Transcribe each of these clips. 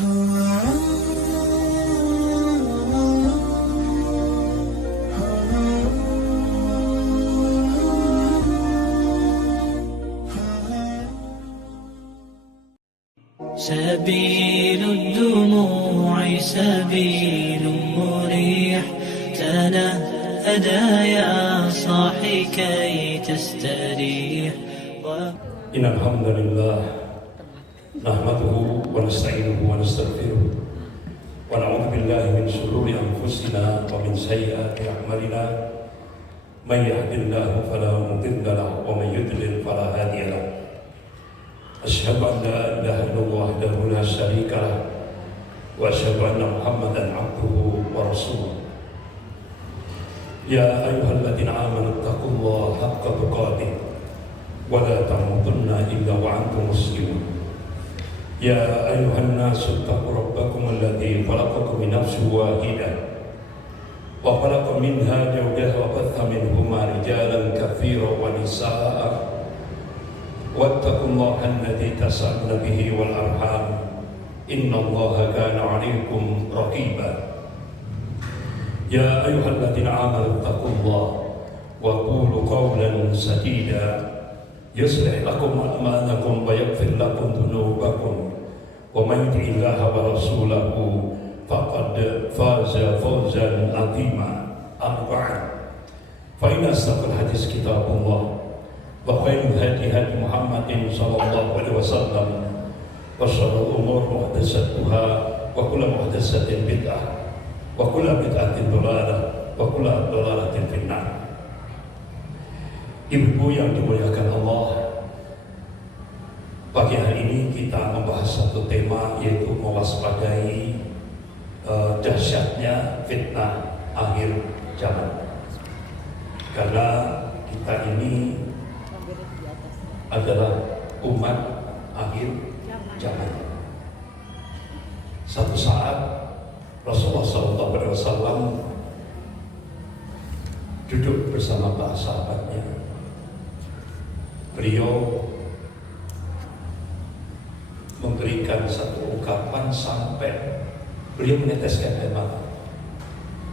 سبيل الدموع سبيل مريح، تنهدى يا صاحي كي تستريح. إن الحمد لله نحمده ونستعينه ونستغفره ونعوذ بالله من شرور أنفسنا ومن سيئات أعمالنا، من يهد الله فلا مضل له ومن يضلل فلا هادي له. أشهد أن لا إله إلا الله وحده لا شريك له وأشهد أن محمدا عبده ورسوله. يا أيها الذين آمنوا اتقوا الله حق تقاته ولا تموتن إلا وأنتم مسلمون. يا أيها الناس اتقوا ربكم الذي خلقكم من نفس واحدة وخلق منها زوجها وبث منهما رجالا كثيرا ونساء، واتقوا الله الذي تساءلون به والأرحام إن الله كان عليكم رقيبا. يا أيها الذين آمنوا اتقوا الله وقولوا قولا سديدا يصلح لكم أعمالكم ويغفر لكم ذنوبكم، ومن يطع الله ورسوله فقد فاز فوزا عظيما. أما بعد، فإن أصدق الحديث كتاب الله وخير الهدي هدي محمد صلى الله عليه وسلم، وشر الأمور محدثاتها وكل محدثة بدعة وكل بدعة ضلالة وكل ضلالة في النار. Ibu yang dimuliakan Allah, pagi hari ini kita membahas satu tema, yaitu mewaspadai dahsyatnya fitnah akhir zaman. Karena kita ini adalah umat akhir zaman. Satu saat Rasulullah SAW duduk bersama para sahabatnya. Beliau memberikan satu ungkapan sampai beliau meneteskan air mata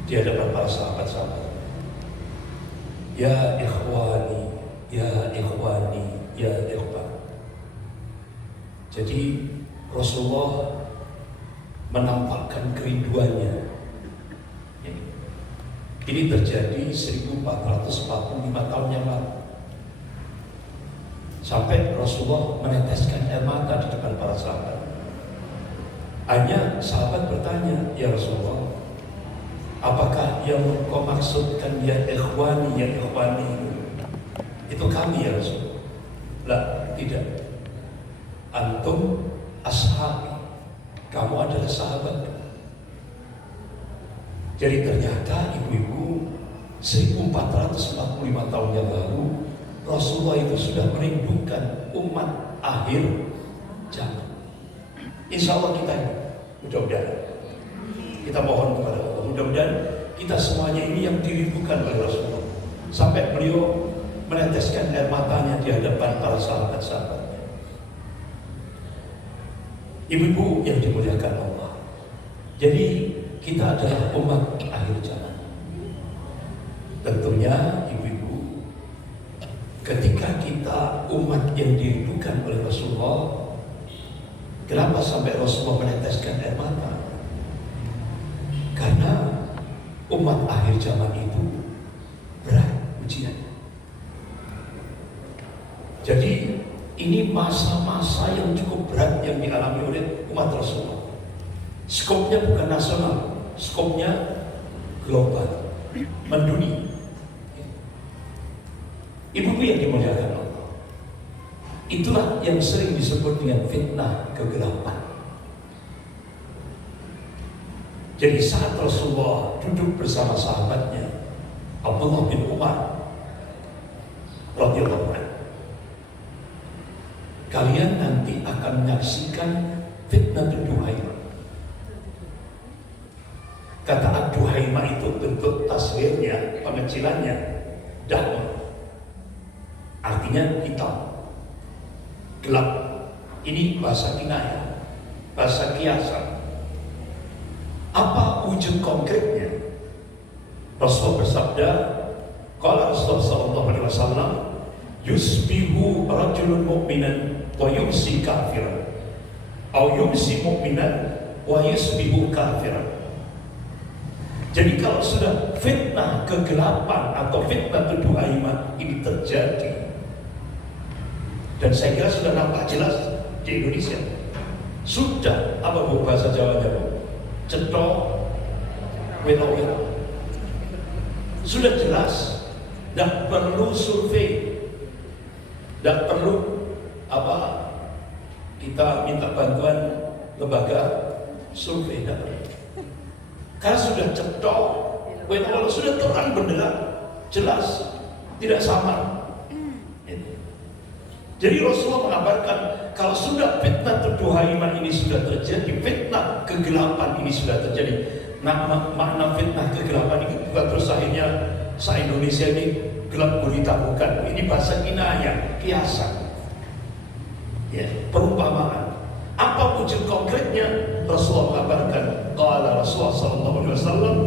di hadapan para sahabat-sahabat. Ya ikhwani, ya ikhwani, ya ikhwan. Jadi Rasulullah menampakkan kerinduannya. Ini terjadi 1445 tahun yang lalu. Sampai Rasulullah meneteskan air mata di depan para sahabat. Hanya sahabat bertanya, ya Rasulullah, apakah yang kau maksudkan ya ikhwani itu kami ya Rasulullah? Lah, tidak. Antum ashabi, kamu adalah sahabat. Jadi ternyata ibu-ibu 1445 tahun yang lalu Rasulullah itu sudah merindukan umat akhir zaman. Insya Allah kita ini, mudah-mudahan kita mohon kepada Allah, mudah-mudahan kita semuanya ini yang dirindukan oleh Rasulullah, sampai beliau meneteskan air matanya di hadapan para sahabat-sahabatnya. Ibu-ibu yang dimuliakan Allah, jadi kita adalah umat akhir zaman. Tentunya ibu-ibu, ketika kita umat yang dirindukan oleh Rasulullah, kenapa sampai Rasulullah meneteskan air mata? Karena umat akhir zaman itu berat ujian. Jadi ini masa-masa yang cukup berat yang dialami oleh umat Rasulullah. Skopnya bukan nasional, skopnya global, mendunia. Ibu-ibu yang dimuliakan Allah, itulah yang sering disebut dengan fitnah kegelapan. Jadi saat Rasulullah duduk bersama sahabatnya Abdullah bin Umar radhiyallahu anhu, kalian nanti akan menyaksikan fitnah Duhaimah. Kata Ad-Duhaimah itu bentuk tasghirnya, pengecilannya dahmah. Artinya hitam, gelap. Ini bahasa kinayah, bahasa kiasan. Apa wujud konkretnya? Rasulullah bersabda, qala Rasulullah sallallahu alaihi wasallam, yusbihu rajulun mu'minan wa yumsi kafiran, atau yumsi mu'minan wa yusbihu kafiran. Jadi kalau sudah fitnah kegelapan atau fitnah tuduhan iman ini terjadi, dan saya kira sudah nampak jelas di Indonesia, sudah apa bu bahasa Jawanya bu? Cetok, welo-welo. Sudah jelas, tidak perlu survei, tidak perlu kita minta bantuan lembaga survei, tidak perlu. Karena sudah cetok, welo-welo, sudah terang benderang, jelas, tidak sama. Jadi Rasulullah mengabarkan kalau sudah fitnah tuduhan iman ini sudah terjadi, fitnah kegelapan ini sudah terjadi. Makna fitnah kegelapan ini bukan terus akhirnya se-Indonesia ini gelap gulita, bukan. Ini bahasa kinayah, kiasan, ya, perumpamaan. Apa wujud konkretnya? Rasulullah mengabarkan, qala Rasulullah sallallahu alaihi wasallam,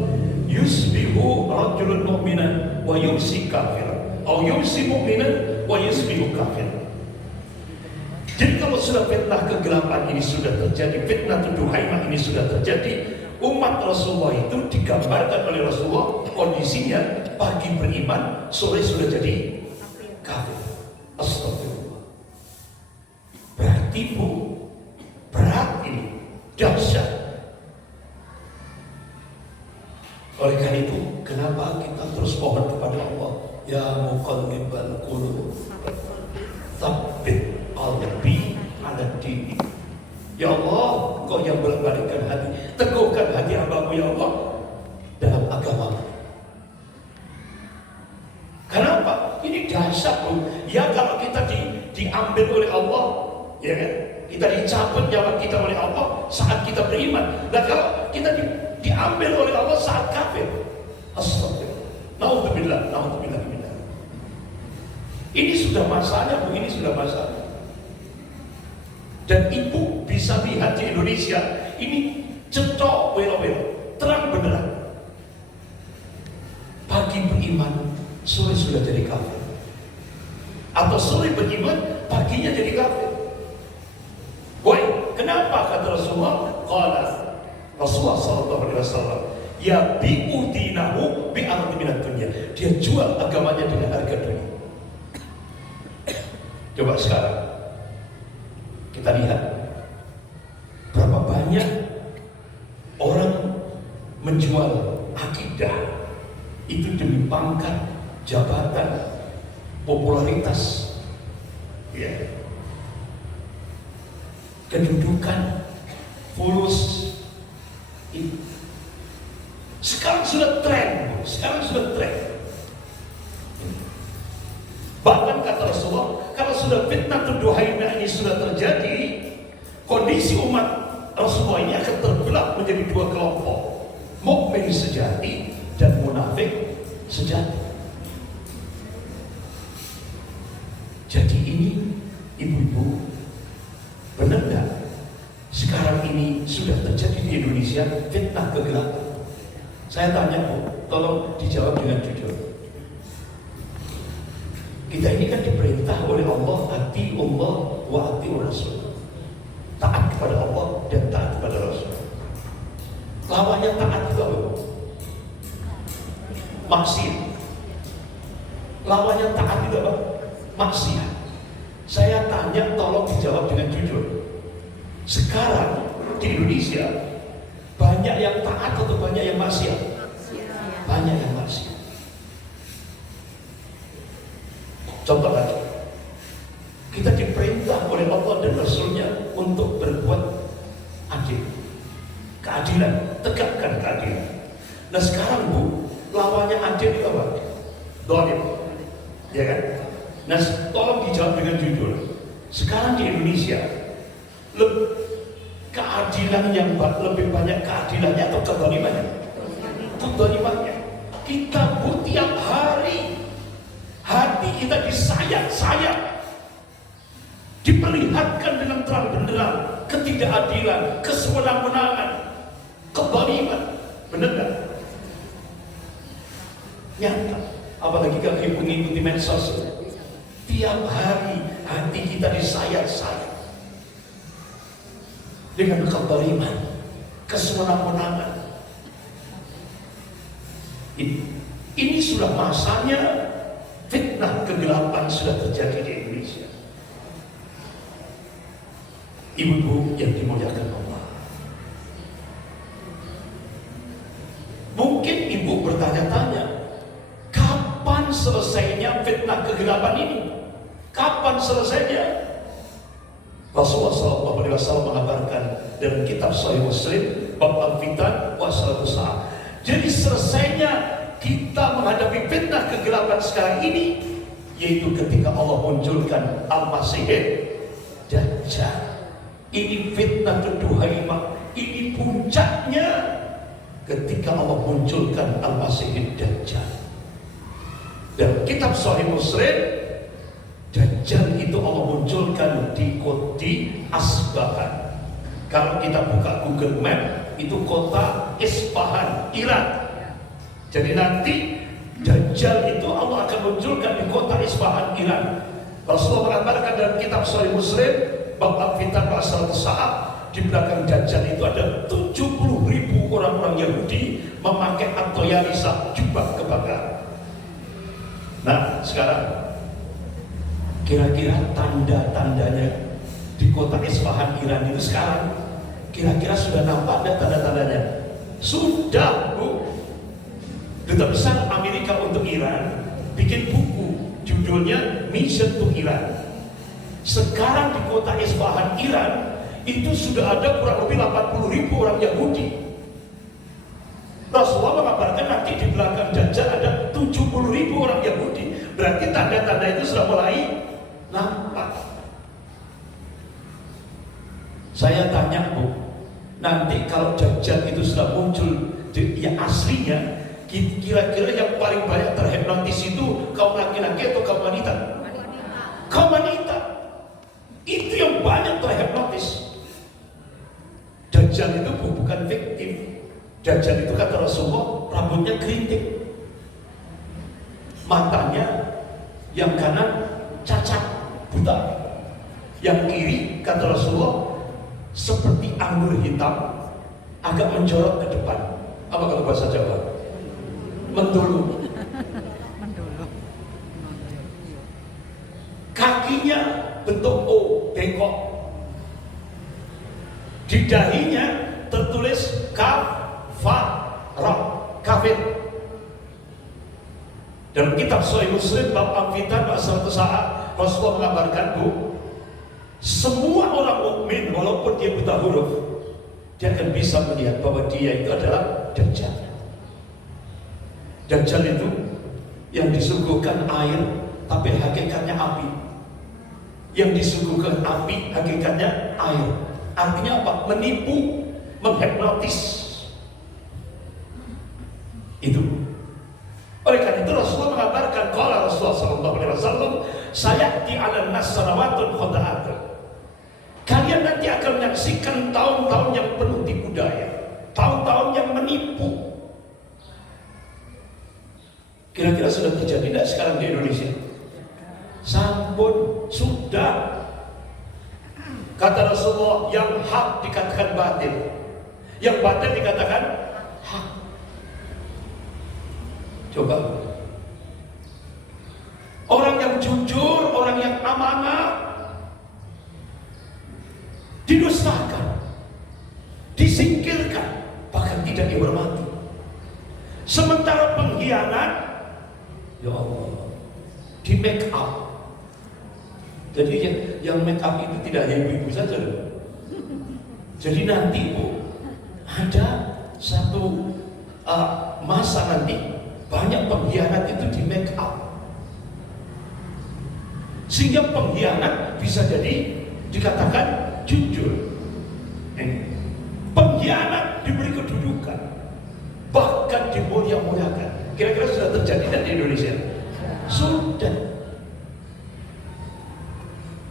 yusbihu rajulun mu'minan wa yumsi kafiran, atau yumsi mu'minan wa yusbihu kafiran. Jadi kalau sudah fitnah kegelapan ini sudah terjadi, fitnah tuduhan iman ini sudah terjadi, umat Rasulullah itu digambarkan oleh Rasulullah kondisinya pagi beriman, sore sudah jadi kafir. Astagfirullah. Berarti bu, berat ini, dahsyat. Oleh karena itu, kenapa kita terus mohon kepada Allah, ya muqallibal qulub, tsabbit qalbi ala dini. Ya Allah, Engkau yang bolak-balikkan hati, teguhkan hati hamba-Mu ya Allah dalam agama. Kenapa? Ini dahsyat bu. Ya kalau kita diambil oleh Allah, ya kan? Kita dicabut nyawa kita oleh Allah saat kita beriman. Dan kalau kita diambil oleh Allah saat kafir, astagfirullah. Naudzubillah, naudzubillah. Ini sudah masanya bu, ini sudah masanya. Dan ibu bisa lihat di Indonesia ini cetok welo-welo, terang beneran. Pagi beriman, sore sudah jadi kafir. Atau sore beriman, paginya jadi kafir. Woi, kenapa kata Rasulullah? Qala Rasulullah sallallahu alaihi wasallam, ya bi'u dinahu bi'ardi minad dunya. Dia jual agamanya dengan harga dunia. Coba sekarang kita lihat berapa banyak orang menjual akidah itu demi pangkat, jabatan, popularitas, ya, kedudukan, fulus. Sekarang sudah tren, Bahkan kata Rasulullah, kalau sudah fitnah tuduhan ini sudah terjadi, kondisi umat Rasulullah ini akan terbelah menjadi dua kelompok, mukmin sejati dan munafik sejati. Jadi ini ibu-ibu, benar nggak? Sekarang ini sudah terjadi di Indonesia fitnah kegelapan. Saya tanya bu, tolong dijawab dengan jujur. Kita ini kan diperintah oleh Allah, ati Allah wa ati Rasul. Taat kepada Allah dan taat kepada Rasul. Lawannya taat itu apa? Maksiat. Lawannya taat itu apa? Maksiat. Saya tanya, tolong dijawab dengan jujur. Sekarang di Indonesia banyak yang taat atau banyak yang maksiat? Banyak yang maksiat. Contoh lagi, kita diperintah oleh Allah dan Rasulnya untuk berbuat adil, keadilan, tegakkan keadilan. Nah sekarang bu, lawannya adil itu apa? Zalim, ya kan? Nah tolong dijawab dengan jujur. Sekarang di Indonesia, keadilan yang lebih banyak keadilannya atau kezalimannya? Kezalimannya. Kita bu tiap hari hati kita disayat-sayat, diperlihatkan dengan terang benderang ketidakadilan, kesewenang-wenangan, kezaliman. mengikuti medsos. Tiap hari hati kita disayat-sayat dengan kezaliman, kesewenang-wenangan. Ini sudah masanya fitnah kegelapan sudah terjadi di Indonesia. Ibu-ibu yang dimuliakan Allah, mungkin ibu bertanya-tanya, kapan selesainya fitnah kegelapan ini? Kapan selesainya? Rasulullah SAW mengabarkan dalam kitab Sahih Muslim bab al-fitan wa salatu sa'ah. Jadi selesainya kita menghadapi fitnah kegelapan sekarang ini yaitu ketika Allah munculkan Al-Masih Dajjal. Ini fitnah Duhaimah. Ini puncaknya ketika Allah munculkan Al-Masih Dajjal. Dan kitab Sahih Muslim, Dajjal itu Allah munculkan di Asbahan. Kalau kita buka Google Map, itu kota Isfahan, Iran. Jadi nanti Dajjal itu Allah akan munculkan di kota Isfahan, Iran. Rasulullah mengabarkan dalam kitab Sahih Muslim bab al-fitan wa salatu sa'ah, di belakang Dajjal itu ada 70.000 orang-orang Yahudi memakai at-tayalisah, jubah kebakar. Nah, sekarang kira-kira tanda-tandanya di kota Isfahan, Iran itu sekarang kira-kira sudah nampak ada tanda-tandanya? Sudah, Bu. Duta Besar Amerika untuk Iran bikin buku judulnya Mission to Iran. Sekarang di kota Isfahan, Iran itu sudah ada kurang lebih 80.000 orang Yahudi. Rasulullah mengabarkan nanti di belakang Dajjal ada 70.000 orang Yahudi. Berarti tanda-tanda itu sudah mulai nampak. Saya tanya, Bu, nanti kalau Dajjal itu sudah muncul yang aslinya, kira-kira yang paling banyak terhipnotis itu kaum laki-laki atau kaum wanita? Kaum wanita. Itu yang banyak terhipnotis. Dajjal itu bukan fiktif. Dajjal itu kata Rasulullah rambutnya keriting, matanya yang kanan cacat buta, yang kiri kata Rasulullah seperti anggur hitam agak menjorok ke depan. Apa kalau bahasa Jawa? Mendulu. Kakinya bentuk O, bengkok. Di dahinya tertulis kaf, fa, ra, kafir. Dalam kitab Sahih Muslim bab al-fitan wa salatu sa'ah, Rasulullah mengabarkan, Bu, semua orang mukmin walaupun dia buta huruf, dia akan bisa melihat bahwa dia itu adalah Dajjal. Dajjal itu yang disuguhkan air tapi hakikatnya api. Yang disuguhkan api hakikatnya air. Artinya apa? Menipu, menghipnotis. Itu. Oleh karena itu Rasulullah mengabarkan, qala Rasulullah sallallahu alaihi wasallam, sayati 'alan nas sanawatun khada'atun. Kalian nanti akan menyaksikan tahun-tahun yang penuh tipu daya, tahun-tahun yang menipu. Kira-kira sudah terjadi tidak sekarang di Indonesia? Sampun, sudah. Kata Rasulullah, yang hak dikatakan batil, yang batil dikatakan hak. Coba, orang yang jujur, orang yang amanah didustakan, disingkirkan, bahkan tidak dihormati. Sementara pengkhianat, ya Allah, di make up. Jadi yang make up itu tidak hanya ibu-ibu saja loh. Jadi nanti, Bu, ada satu masa nanti banyak pengkhianat itu di make up, sehingga pengkhianat bisa jadi dikatakan jujur. Pengkhianat diberi kedudukan, bahkan dimulia-muliakan. Kira-kira sudah terjadi di Indonesia? Sudah.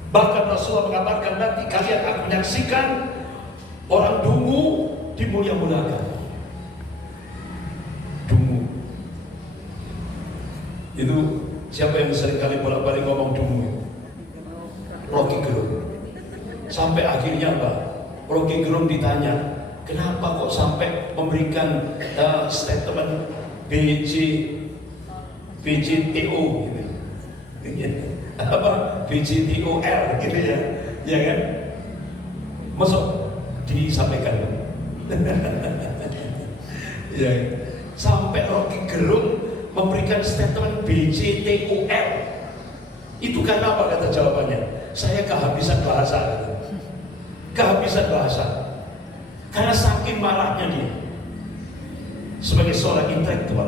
Bahkan Rasulullah mengabarkan nanti kalian akan menyaksikan orang dungu dimulia-muliakan. Dungu itu Siapa yang seringkali bolak-balik ngomong dungu? Rocky Gerung. Sampai akhirnya apa? Rocky Gerung ditanya, kenapa kok sampai memberikan statement BJTO gitu. Apa? BJTOR gitu ya. Ya kan? Masuk disampaikan. Ya. Sampai Rocky Gerung memberikan statement BJTOR. Itu karena apa kata jawabannya? Saya kehabisan bahasa. Kehabisan bahasa. Karena saking marahnya dia sebagai seorang intelektual.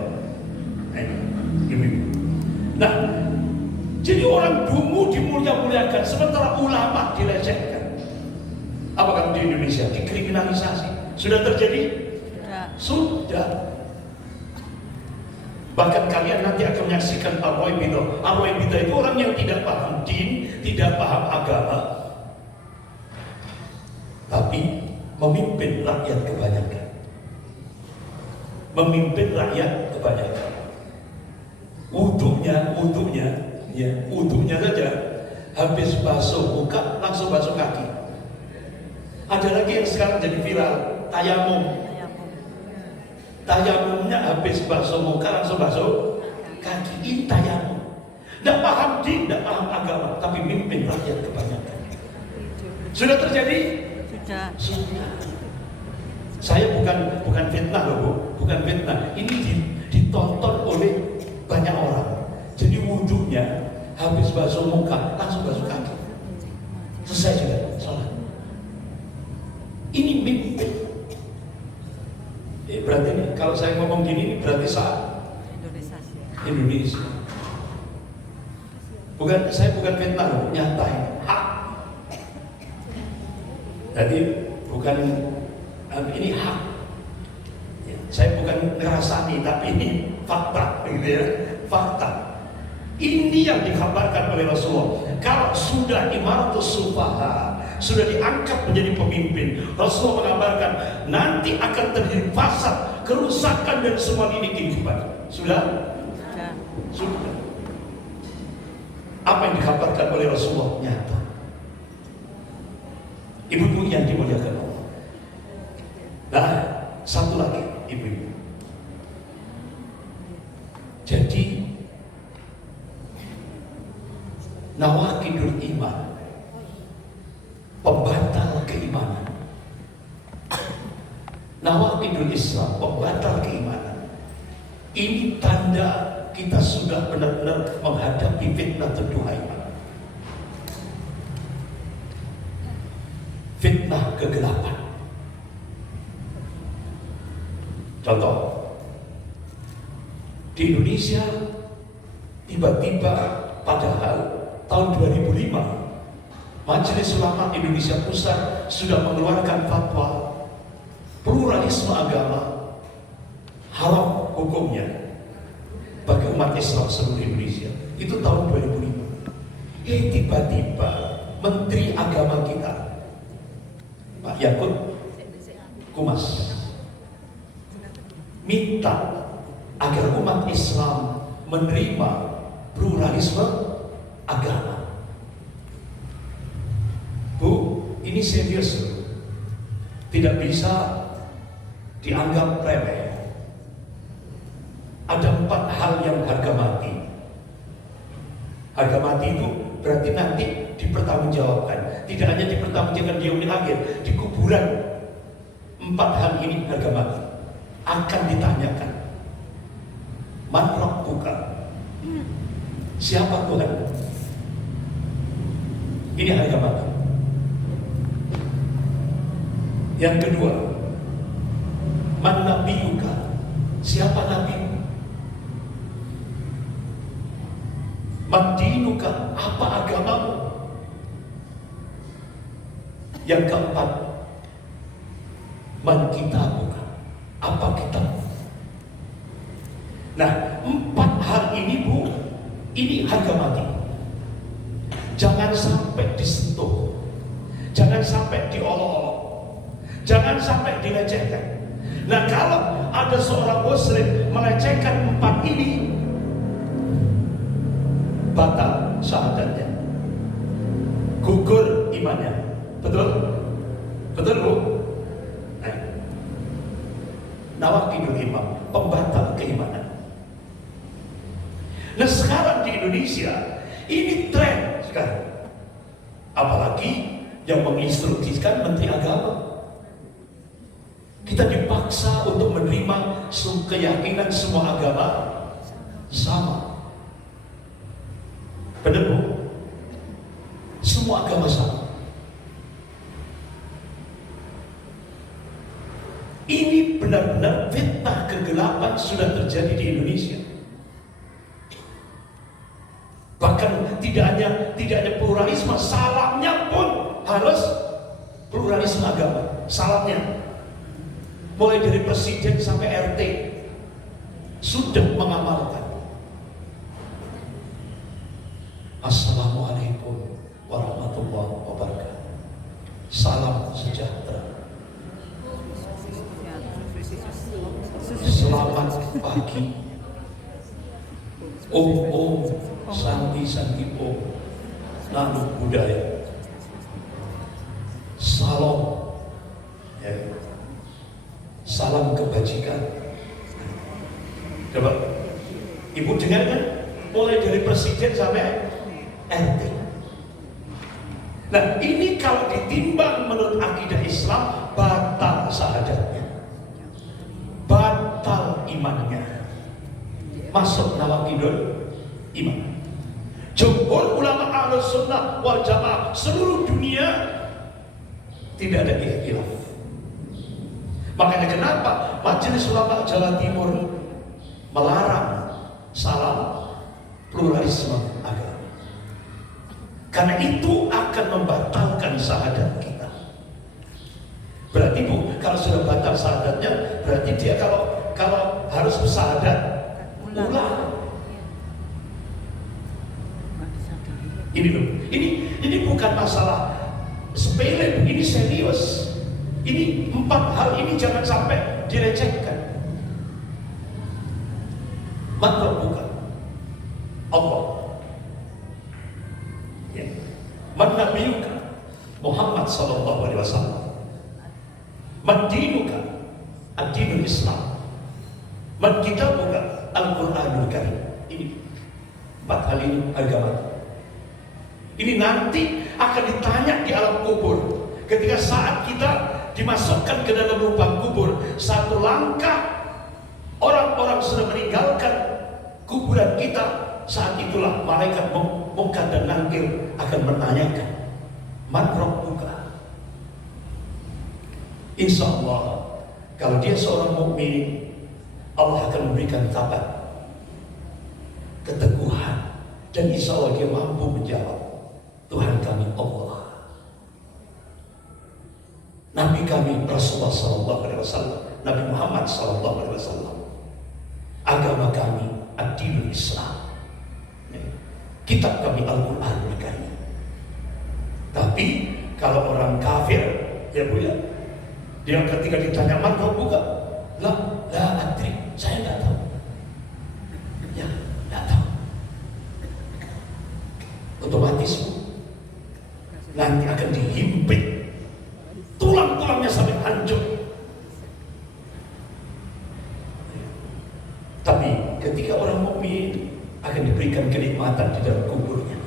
Nah, jadi orang dungu dimulia-muliakan, sementara ulama dilecehkan. Apakah di Indonesia dikriminalisasi? Sudah terjadi? Sudah. Bahkan kalian nanti akan menyaksikan Al-Waibito. Al-Waibito itu orang yang tidak paham din, tidak paham agama, tapi memimpin rakyat kebanyakan. Memimpin rakyat kebanyakan. Wudhunya saja habis basuh muka langsung basuh kaki. Ada lagi yang sekarang jadi viral, tayamum. Tayamumnya habis basuh muka langsung basuh kaki. Ini tayamum. Tidak paham din, tidak paham agama, tapi mimpin rakyat kebanyakan. Sudah terjadi? Sudah. Saya bukan fitnah loh Bu, bukan fitnah. Ini ditonton oleh banyak orang. Jadi wudhunya habis basuh muka langsung basuh kaki. Selesai sudah sholat. Ini mimpin. Berarti nih, kalau saya ngomong gini berarti saat Indonesia. Saya bukan fitnah loh, nyata ini. Hak. Jadi bukan ini hak. Saya bukan ngerasani, tapi ini fakta, gitu ya. Fakta. Ini yang dikabarkan oleh Rasulullah. Kalau sudah imaratus sufaha, sudah diangkat menjadi pemimpin, Rasulullah mengabarkan nanti akan terjadi fasad, kerusakan dan semua ini kehidupan. Sudah? Sudah. Apa yang dikabarkan oleh Rasulullah nyata. Ibu-ibu yang dimuliakan Allah. Nah, satu lagi ibu-ibu. Jadi nawaqidul iman, pembatal keimanan. Nawaqidul Islam, pembatal keimanan. Ini tanda kita sudah benar-benar menghadapi fitnah tuduhan. Fitnah kegelapan. Contoh, di Indonesia tiba-tiba padahal tahun 2005 Majelis Ulama Indonesia Pusat sudah mengeluarkan fatwa pluralisme agama haram hukumnya bagi umat Islam seluruh Indonesia. Itu tahun 2005. Tiba-tiba Menteri Agama kita Pak Yakut Kumas minta agar umat Islam menerima pluralisme agama. Bu, ini serius, tidak bisa dianggap remeh. Ada 4 hal yang harga mati. Harga mati itu berarti nanti dipertanggungjawabkan. Tidak hanya dipertanggungjawabkan di yaumil akhir, di kuburan. 4 hal ini harga mati akan ditanyakan. Man rabbuka? Siapa Tuhan? Ini harga mati. Yang kedua, man nabiyuka? Siapa nabi? Man dinuka? Apa agamamu? Yang keempat, man kitabuka? Apa kitab? Nah, 4 hal ini Bu, ini harga mati. Jangan sampai disentuh, jangan sampai diolok-olok, jangan sampai dilecehkan. Nah, kalau ada seorang muslim melecehkan 4 ini, batal syahadatnya, gugur imannya. Betul? Betul Bu? Nah, nawaqidul imam, pembatal keimanan. Nah sekarang di Indonesia ini tren sekarang, apalagi yang menginstruksikan Menteri Agama. Kita dipaksa untuk menerima keyakinan semua agama sama. Benar Bu? Semua agama sama. Ini benar-benar fitnah kegelapan sudah terjadi di Indonesia. Bahkan tidak hanya pluralisme, salamnya pun harus pluralisme agama. Salamnya mulai dari presiden sampai RT sudah mengamalkan. Assalamualaikum warahmatullahi wabarakatuh. Salam sejahtera. Selamat pagi. Om, santi om. Lalu budaya. Salam. Ya. Salam kebajikan. Coba Ibu dengar kan? Mulai dari presiden sampai RT. Nah ini kalau ditimbang menurut akidah Islam, batal syahadatnya, batal imannya, masuk nawaqidul iman. Jumhur ulama Ahlus Sunnah wal Jamaah seluruh dunia tidak ada ikhtilaf. Makanya kenapa Majelis Ulama Jawa Timur melarang salam pluralisme agama? Karena itu akan membatalkan syahadat kita. Berarti Bu, kalau sudah batal syahadatnya, berarti dia kalau harus bersyahadat ulang. Ini loh, ini bukan masalah sepele, ini serius. Ini 4 hal ini jangan sampai direcehkan. Maka bukan Allah. Ya. Man nabiyuka Muhammad sallallahu alaihi wasallam. Man dinuka ad-dinul Islam. Man kitabuka Al-Qur'anul Karim. Ini 4 hal ini agama. Ini nanti akan ditanya di alam kubur. Ketika saat kita dimasukkan ke dalam lubang kubur, satu langkah orang-orang sudah meninggalkan kuburan kita. Saat itulah malaikat Munkar dan Nakir akan menanyakan, man rabbuka? Insya Allah kalau dia seorang mukmin, Allah akan memberikan tabat, keteguhan, dan insya Allah dia mampu menjawab, Tuhan kami Allah, Nabi kami Rasulullah Sallallahu Alaihi Wasallam, Nabi Muhammad Sallallahu Alaihi Wasallam, agama kami ad-dinul Islam, kitab kami Al-Qur'anul Karim. Tapi kalau orang kafir, ya Bu ya, dia ketika ditanya man rabbuka, la adri, saya tidak tahu. Ya, tidak tahu. Otomatis nanti akan dihimpit tulang-tulangnya sampai hancur. Tapi ketika orang mukmin akan diberikan kenikmatan di dalam kuburnya,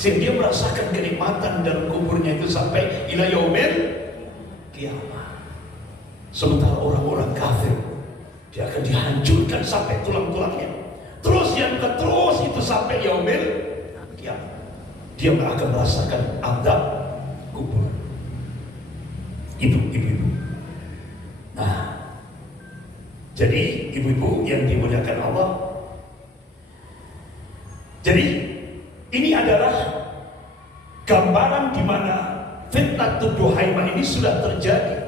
sehingga dia merasakan kenikmatan dalam kuburnya itu sampai ila yaumil kiamat. Sementara orang-orang kafir, dia akan dihancurkan sampai tulang-tulangnya. Terus yang terus itu sampai yaumil kiamat. Dia akan merasakan azab kubur. Ibu-ibu. Nah, jadi ibu-ibu yang dimuliakan Allah. Jadi ini adalah gambaran di mana fitnah tuduhaiman ini sudah terjadi,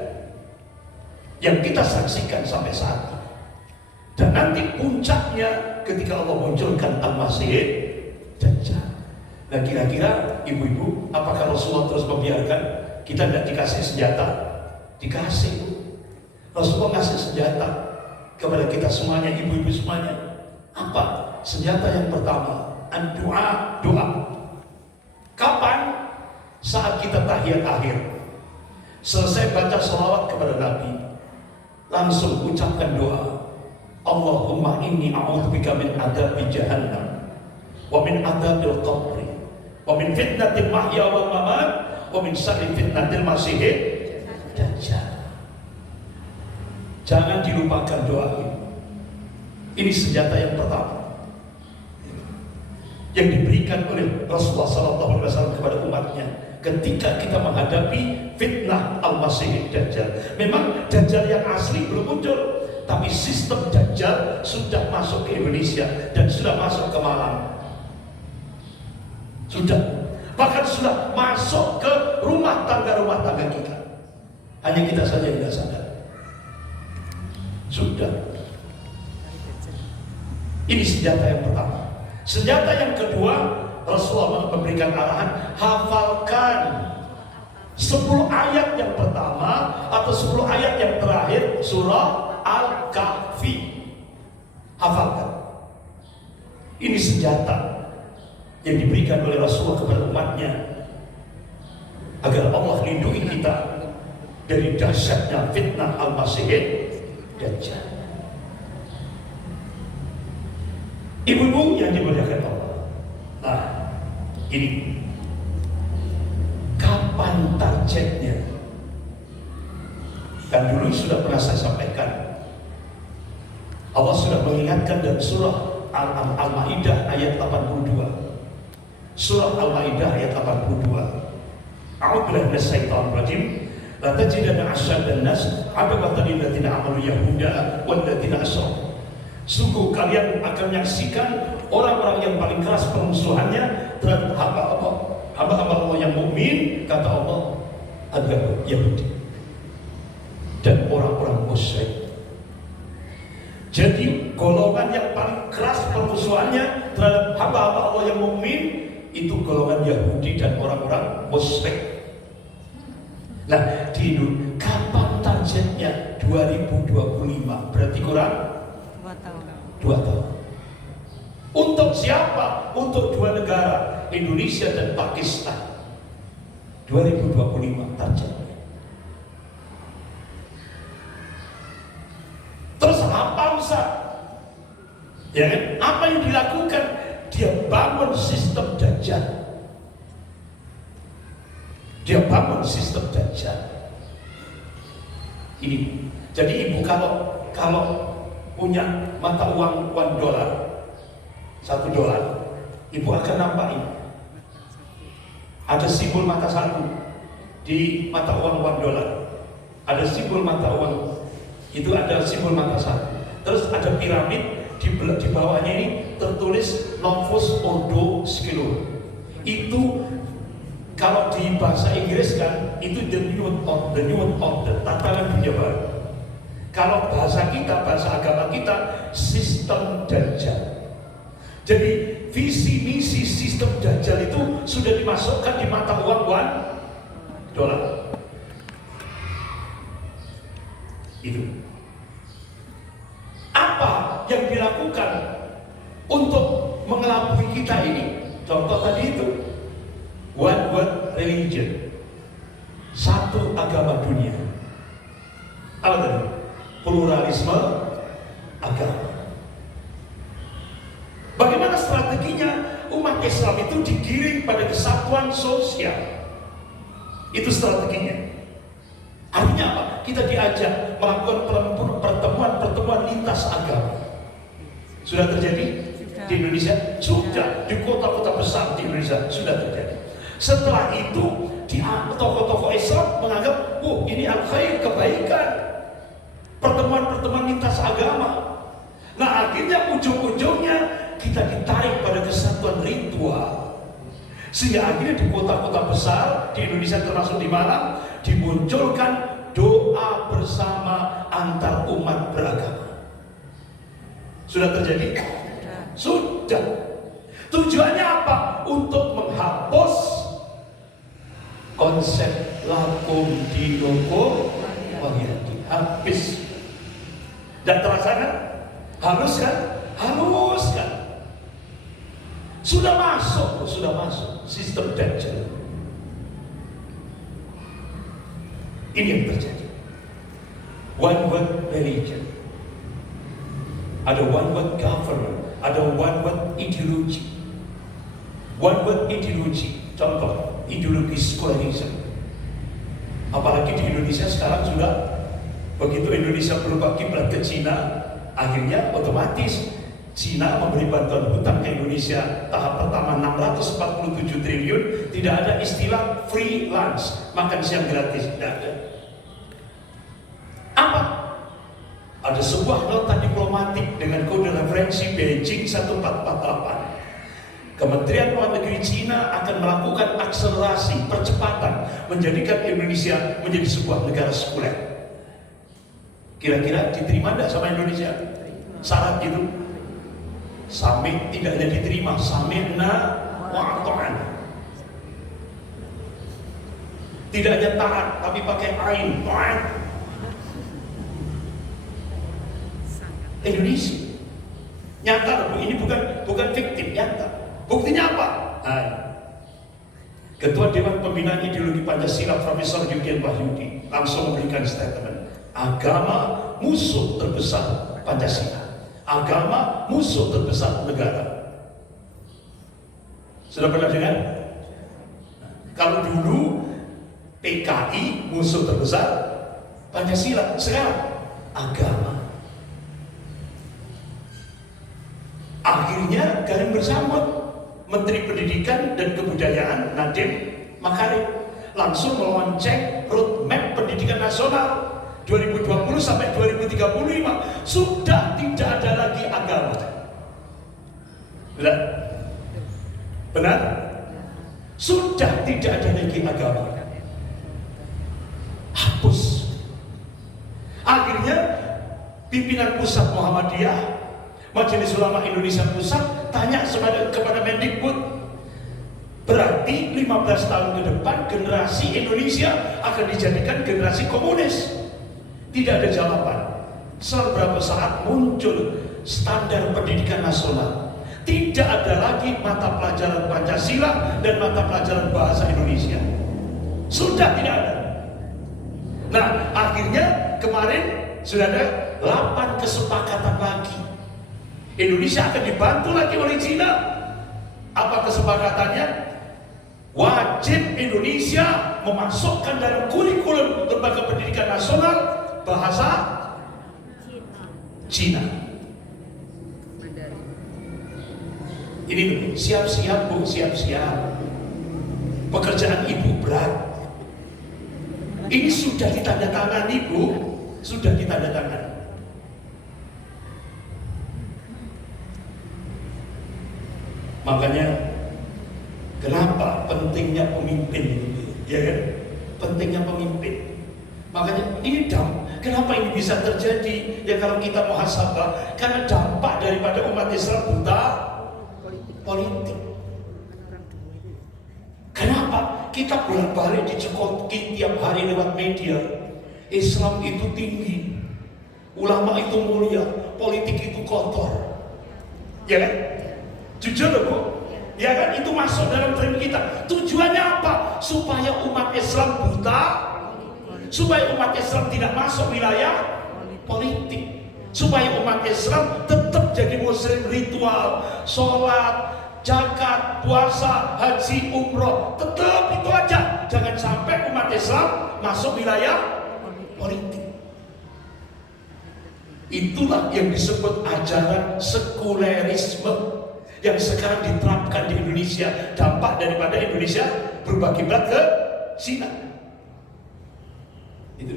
yang kita saksikan sampai saat ini. Dan nanti puncaknya ketika Allah munculkan Al-Masih Dajjal. Nah kira-kira ibu-ibu, apakah Rasulullah terus membiarkan kita tidak dikasih senjata? Dikasih. Rasulullah kasih senjata kepada kita semuanya, ibu-ibu semuanya. Apa? Senjata yang pertama, Doa. Kapan? Saat kita tahiyat akhir, selesai baca sholawat kepada Nabi, langsung ucapkan doa. Allahumma inni a'udzubika min adzabi jahannam wa min adzabil qabri wa min fitnatil mahya wal mamat wa min syarri fitnatil masiihid dajjal. Jangan dilupakan doa ini. Ini senjata yang pertama yang diberikan oleh Rasulullah SAW kepada umatnya ketika kita menghadapi fitnah al-Masih Dajjal. Memang Dajjal yang asli belum muncul, tapi sistem Dajjal sudah masuk ke Indonesia dan sudah masuk ke Malang. Sudah, bahkan sudah masuk ke rumah tangga kita. Hanya kita saja yang tidak sadar. Sudah. Ini senjata yang pertama. Senjata yang kedua, Rasulullah memberikan arahan, hafalkan 10 ayat yang pertama atau 10 ayat yang terakhir surah Al-Kahfi. Hafalkan. Ini senjata yang diberikan oleh Rasulullah kepada umatnya agar Allah lindungi kita dari dahsyatnya fitnah al-Masih Dajjal. Ibu-ibu yang dimuliakan Allah. Nah, ini kapan targetnya? Dan dulu sudah pernah saya sampaikan. Allah sudah mengingatkan dalam surah Al-Maidah ayat 82. Surah Al-Maidah ayat 82. A'udzubillahi minasyaitonir rajim. La tajidanna asyaddan nas 'adawatan lil ladzina amanu yahuda wal ladzina asyraku. Sungguh kalian akan menyaksikan orang-orang yang paling keras permusuhannya terhadap hamba-hamba Allah yang mukmin, kata Allah, adalah Yahudi dan orang-orang musyrik. Jadi golongan yang paling keras permusuhannya terhadap hamba-hamba Allah yang mukmin itu golongan Yahudi dan orang-orang musyrik. Nah, di Indonesia kapan targetnya? 2025, berarti kurang 2 tahun. Untuk siapa? Untuk 2 negara, Indonesia dan Pakistan. 2025 targetnya. Terus apa Ustaz? Ya kan? Apa yang dilakukan? Dia bangun sistem Dajjal. Dia bangun sistem Dajjal. Ini. Jadi ibu kalau punya mata uang $1, $1, ibu akan nampak ini. Ada simbol mata satu di mata uang $1. Ada simbol mata uang, itu ada simbol mata satu. Terus ada piramid di bawahnya ini tertulis Novus Ordo Scelo. Itu kalau di bahasa Inggris kan itu the new order, tatanan dunia baru. Kalau bahasa kita, bahasa agama kita, sistem Dajjal. Jadi visi misi sistem Dajjal itu sudah dimasukkan di mata uang $1. Itu. Apa yang dilakukan untuk mengelabui kita ini? Contoh tadi itu, one world religion, satu agama dunia. Apa tadi? Pluralisme agama. Bagaimana strateginya? Umat Islam itu digiring pada kesatuan sosial. Itu strateginya. Artinya apa? Kita diajak melakukan pertemuan lintas agama. Sudah terjadi di Indonesia? Sudah. Di kota-kota besar di Indonesia sudah terjadi. Setelah itu, tokoh-tokoh Islam menganggap, ini al-khair, kebaikan. Pertemuan lintas agama. Nah, akhirnya ujung-ujungnya kita ditarik pada kesatuan ritual. Sehingga akhirnya di kota-kota besar di Indonesia termasuk di Malang dimunculkan doa bersama antar umat beragama. Sudah terjadi? Sudah. Tujuannya apa? Untuk menghapus konsep lakum dinukum waliyadin. Habis. Dan terasa kan? Halus kan? Halus kan? Sudah masuk sistem Dajjal. Ini yang terjadi. One world religion, ada one world government, ada one world ideologi. One world ideologi, contoh ideologi sekularisme. Apalagi di Indonesia sekarang sudah begitu Indonesia berubah kiblat ke Cina, akhirnya otomatis Cina memberi bantuan hutang ke Indonesia tahap pertama 647 triliun, tidak ada istilah free lunch, makan siang gratis, tidak ada. Apa? Ada sebuah nota diplomatik dengan kode referensi Beijing 1448. Kementerian Luar Negeri Cina akan melakukan akselerasi percepatan menjadikan Indonesia menjadi sebuah negara sekuler. Kira-kira diterima tidak sama Indonesia? Syarat itu sampai tidak hanya diterima, sami'na wa ata'na. Tidak hanya taat, tapi pakai ain, taat. Indonesia nyata, ini bukan fiktif, nyata. Buktinya apa? Nah, Ketua Dewan Pembinaan Ideologi Pancasila Profesor Yudhian Wahyudi langsung memberikan statement, agama musuh terbesar Pancasila, agama musuh terbesar negara. Sudah pernah dengar? Kalau dulu PKI musuh terbesar Pancasila, sekarang agama. Akhirnya garing bersambut, Menteri Pendidikan dan Kebudayaan Nadiem Makarim langsung melonceng roadmap pendidikan nasional 2020 sampai 2035. Sudah tidak ada lagi agama. Benar? Benar? Sudah tidak ada lagi agama. Hapus. Akhirnya pimpinan pusat Muhammadiyah, Majelis Ulama Indonesia Pusat tanya kepada Mendikbud, berarti 15 tahun ke depan generasi Indonesia akan dijadikan generasi komunis? Tidak ada jawaban. Beberapa saat muncul standar pendidikan nasional. Tidak ada lagi mata pelajaran Pancasila dan mata pelajaran bahasa Indonesia. Sudah tidak ada. Nah, akhirnya kemarin sudah ada 8 kesepakatan lagi. Indonesia akan dibantu lagi oleh Cina. Apa kesepakatannya? Wajib Indonesia memasukkan dalam kurikulum lembaga pendidikan nasional bahasa Cina. Ini siap-siap Bu, siap-siap. Pekerjaan Ibu berat. Ini sudah ditandatangani Bu, sudah ditandatangani. Makanya kenapa pentingnya pemimpin itu, ya kan? Pentingnya pemimpin. Makanya ini kenapa ini bisa terjadi? Ya kalau kita muhasabah, karena dampak daripada umat Islam buta politik. Kenapa? Kita bolak-balik dicekoki tiap hari lewat media. Islam itu tinggi, ulama itu mulia, politik itu kotor. Ya kan? Jujur loh Bu, ya kan, itu masuk dalam frame kita. Tujuannya apa? Supaya umat Islam buta, supaya umat Islam tidak masuk wilayah politik, supaya umat Islam tetap jadi muslim ritual, sholat, zakat, puasa, haji, umroh, tetap itu aja. Jangan sampai umat Islam masuk wilayah politik. Itulah yang disebut ajaran sekulerisme yang sekarang diterapkan di Indonesia. Dampak daripada Indonesia berubah kiblat ke Cina. Itu.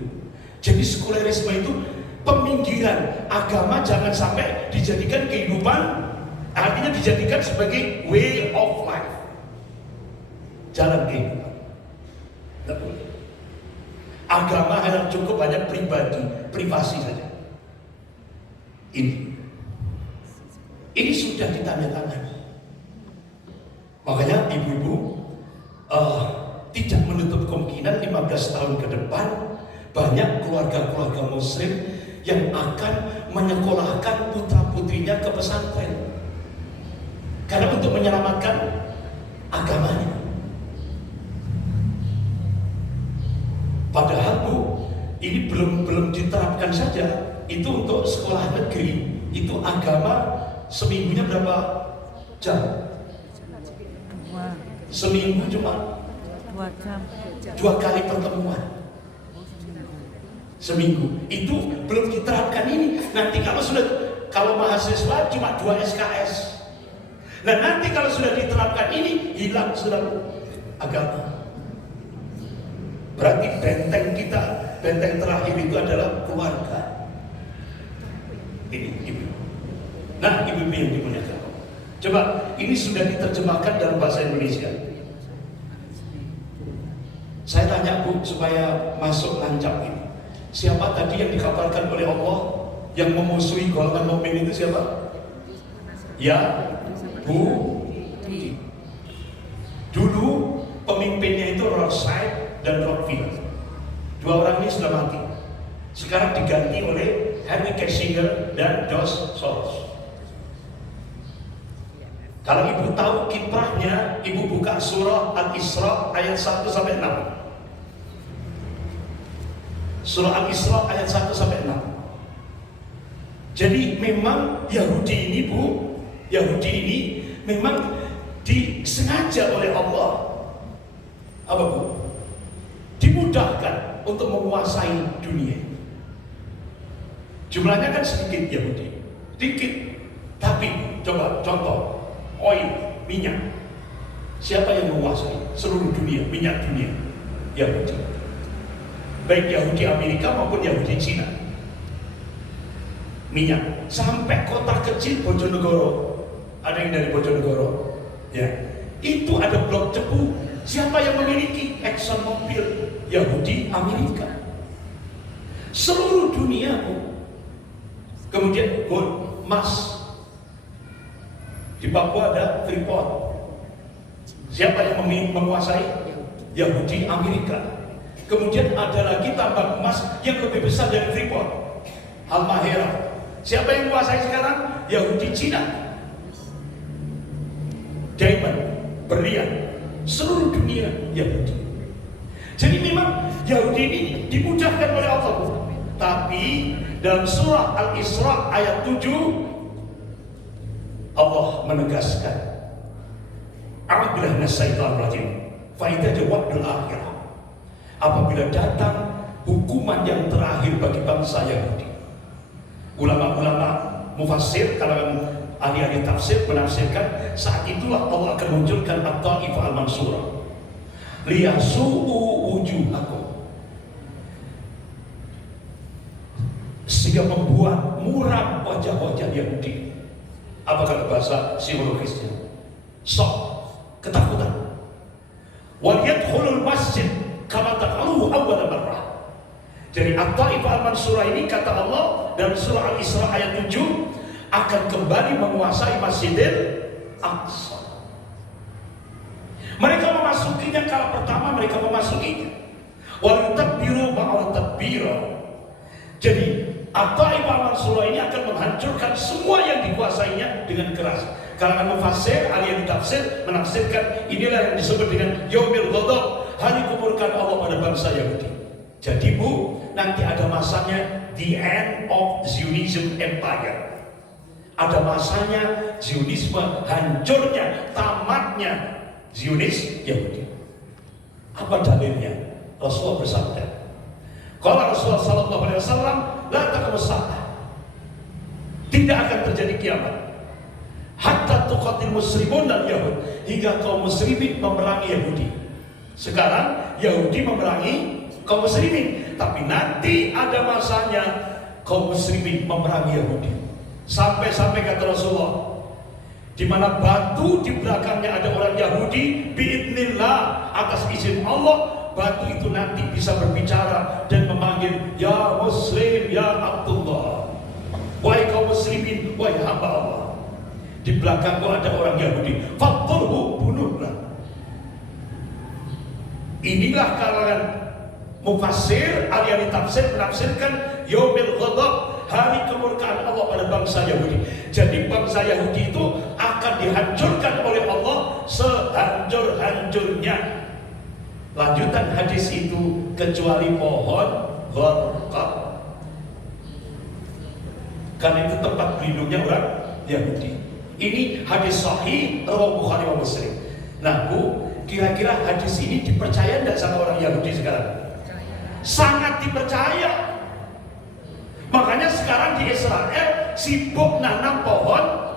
Jadi sekulerisme itu peminggiran agama, jangan sampai dijadikan kehidupan, artinya dijadikan sebagai way of life, jalan kehidupan. Tidak boleh. Agama hanya cukup hanya pribadi, privasi saja. Ini sudah ditandatangani. Makanya ibu-ibu tidak menutup kemungkinan 15 tahun ke depan banyak keluarga-keluarga muslim yang akan menyekolahkan putra-putrinya ke pesantren. Karena untuk menyelamatkan agamanya. Padahal Bu, ini belum diterapkan saja. Itu untuk sekolah negeri, itu agama seminggunya berapa jam? Seminggu cuma 2 jam. 2 kali pertemuan. Seminggu. Itu belum diterapkan ini. Nanti kalau mahasiswa cuma 2 SKS. Nah nanti kalau sudah diterapkan ini, hilang sudah agama. Berarti benteng kita, benteng terakhir itu adalah keluarga. Ini ibu. Nah ibu-ibu yang dimuliakan, coba ini sudah diterjemahkan dalam bahasa Indonesia. Saya tanya Bu supaya masuk lancap ini. Siapa tadi yang dikabarkan oleh Allah yang memusuhi golongan mukmin itu siapa? Ya, Bu. Dulu pemimpinnya itu Rothschild dan Rockefeller. 2 orang ini sudah mati. Sekarang diganti oleh Henry Kissinger dan George Soros. Kalau ibu tahu kiprahnya, ibu buka surah Al-Isra ayat 1 sampai 6. Surah Al-Isra ayat 1 sampai 6. Jadi memang Yahudi ini Bu, Yahudi ini memang disengaja oleh Allah, apa Bu? Dimudahkan untuk menguasai dunia. Jumlahnya kan sedikit Yahudi, sedikit. Tapi coba contoh, oil, minyak. Siapa yang menguasai seluruh dunia, minyak dunia? Yahudi. Baik Yahudi Amerika maupun Yahudi Cina. Minyak sampai kota kecil Bojonegoro. Ada yang dari Bojonegoro? Ya. Itu ada blok cepu. Siapa yang memiliki? Exxon Mobil, Yahudi Amerika. Seluruh dunia Bu. Kemudian gold, emas. Di Papua ada Freeport. Siapa yang menguasai? Yahudi Amerika. Kemudian ada lagi tambang emas yang lebih besar dari Freeport, Halmahera. Siapa yang menguasai sekarang? Yahudi Cina. Diamond, berlian, seluruh dunia Yahudi. Jadi memang Yahudi ini dimudahkan oleh Allah. Tapi dalam surah Al-Isra ayat 7 Allah menegaskan, a'udzubillahi minasyaitonir rajim, fa idza jawabul akhirah. Apabila datang hukuman yang terakhir bagi bangsa Yahudi. Ulama-ulama mufassir, kalangan ahli-ahli tafsir menafsirkan saat itulah Allah akan munculkan at-Taifah al-Mansurah liyasu'u wujuhakum, sehingga membuat muram wajah-wajah Yahudi. Apa kata bahasa psikologisnya? Shock, ketakutan. Wal yadkhulul masjid kama taqalu awwal marrah. Jadi at-Taifah al-Mansurah ini kata Allah dalam surah Al-Isra ayat 7 akan kembali menguasai Masjidil Aqsa. Mereka memasukinya kala pertama, mereka memasukinya. Wa yutabbiru ma'al tadbira. Jadi at-Taifah al-Mansurah ini akan menghancurkan semua yang dikuasainya dengan keras. Kalangan mufassir, ahli tafsir menafsirkan inilah yang disebut dengan Yaumil Ghadab, hari kemurkaan Allah pada bangsa Yahudi. Jadi Bu, nanti ada masanya the end of Zionism Empire. Ada masanya Zionisme hancurnya, tamatnya Zionis Yahudi. Apa dalilnya? Rasulullah bersabda, kalau Rasulullah sallallahu alaihi wasallam, la taqum as-saah. Tidak akan terjadi kiamat. Hatta tuqatil muslimun dan Yahud, hingga kaum muslimin memerangi Yahudi. Sekarang Yahudi memerangi kaum muslimin, tapi nanti ada masanya kaum muslimin memerangi Yahudi. Sampai-sampai kata Rasulullah, di mana batu di belakangnya ada orang Yahudi, biidznillah, atas izin Allah, batu itu nanti bisa berbicara dan memanggil, ya Muslim, ya Abdullah, wahai kaum muslimin, wahai hamba Allah. Di belakangku ada orang Yahudi, faqtulhu, bunuhlah. Inilah kalangan mufassir, ahli tafsir menafsirkan Yaumil Ghadab, hari kemurkaan Allah pada bangsa Yahudi. Jadi bangsa Yahudi itu akan dihancurkan oleh Allah sehancur-hancurnya. Lanjutan hadis itu, kecuali pohon gharqad, karena itu tempat berlindungnya orang Yahudi. Ini hadis sahih riwayat Bukhari dan Muslim. Nah Bu, kira-kira hadis ini dipercaya tidak sama orang Yahudi sekarang? Sangat dipercaya. Makanya sekarang di Israel sibuk nanam pohon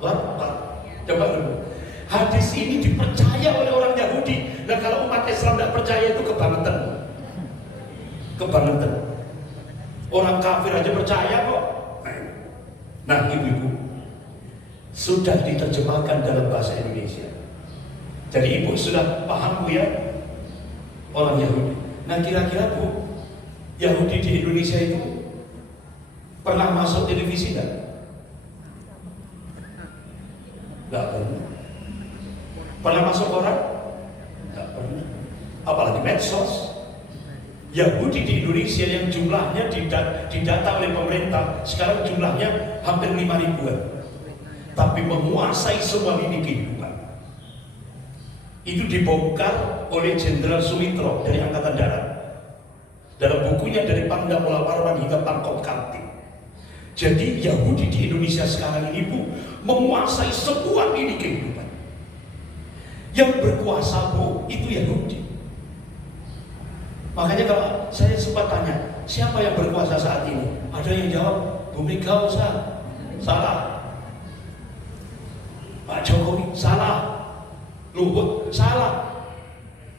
gharqad. Coba dulu, hadis ini dipercaya oleh orang Yahudi. Nah kalau umat Islam tidak percaya itu kebangetan. Kebangetan. Orang kafir aja percaya kok. Nah ibu-ibu, sudah diterjemahkan dalam bahasa Indonesia. Jadi ibu sudah paham Bu ya, orang Yahudi. Nah kira-kira Bu, Yahudi di Indonesia itu pernah masuk televisi enggak? Enggak pernah. Pernah masuk koran? Enggak pernah. Apalagi medsos. Yahudi di Indonesia yang jumlahnya didata oleh pemerintah sekarang jumlahnya hampir 5.000-an, tapi menguasai semua lini kehidupan. Itu dibongkar oleh Jenderal Sumitro dari Angkatan Darat dalam bukunya Dari Pangdam Mula Warman hingga Pangkop Kamtip. Jadi Yahudi di Indonesia sekarang ini Bu, menguasai semua lini kehidupan. Yang berkuasa Bu, itu Yahudi. Makanya kalau saya sempat tanya, siapa yang berkuasa saat ini? Ada yang jawab, Bu Mega salah, Pak Jokowi salah, Luhut salah.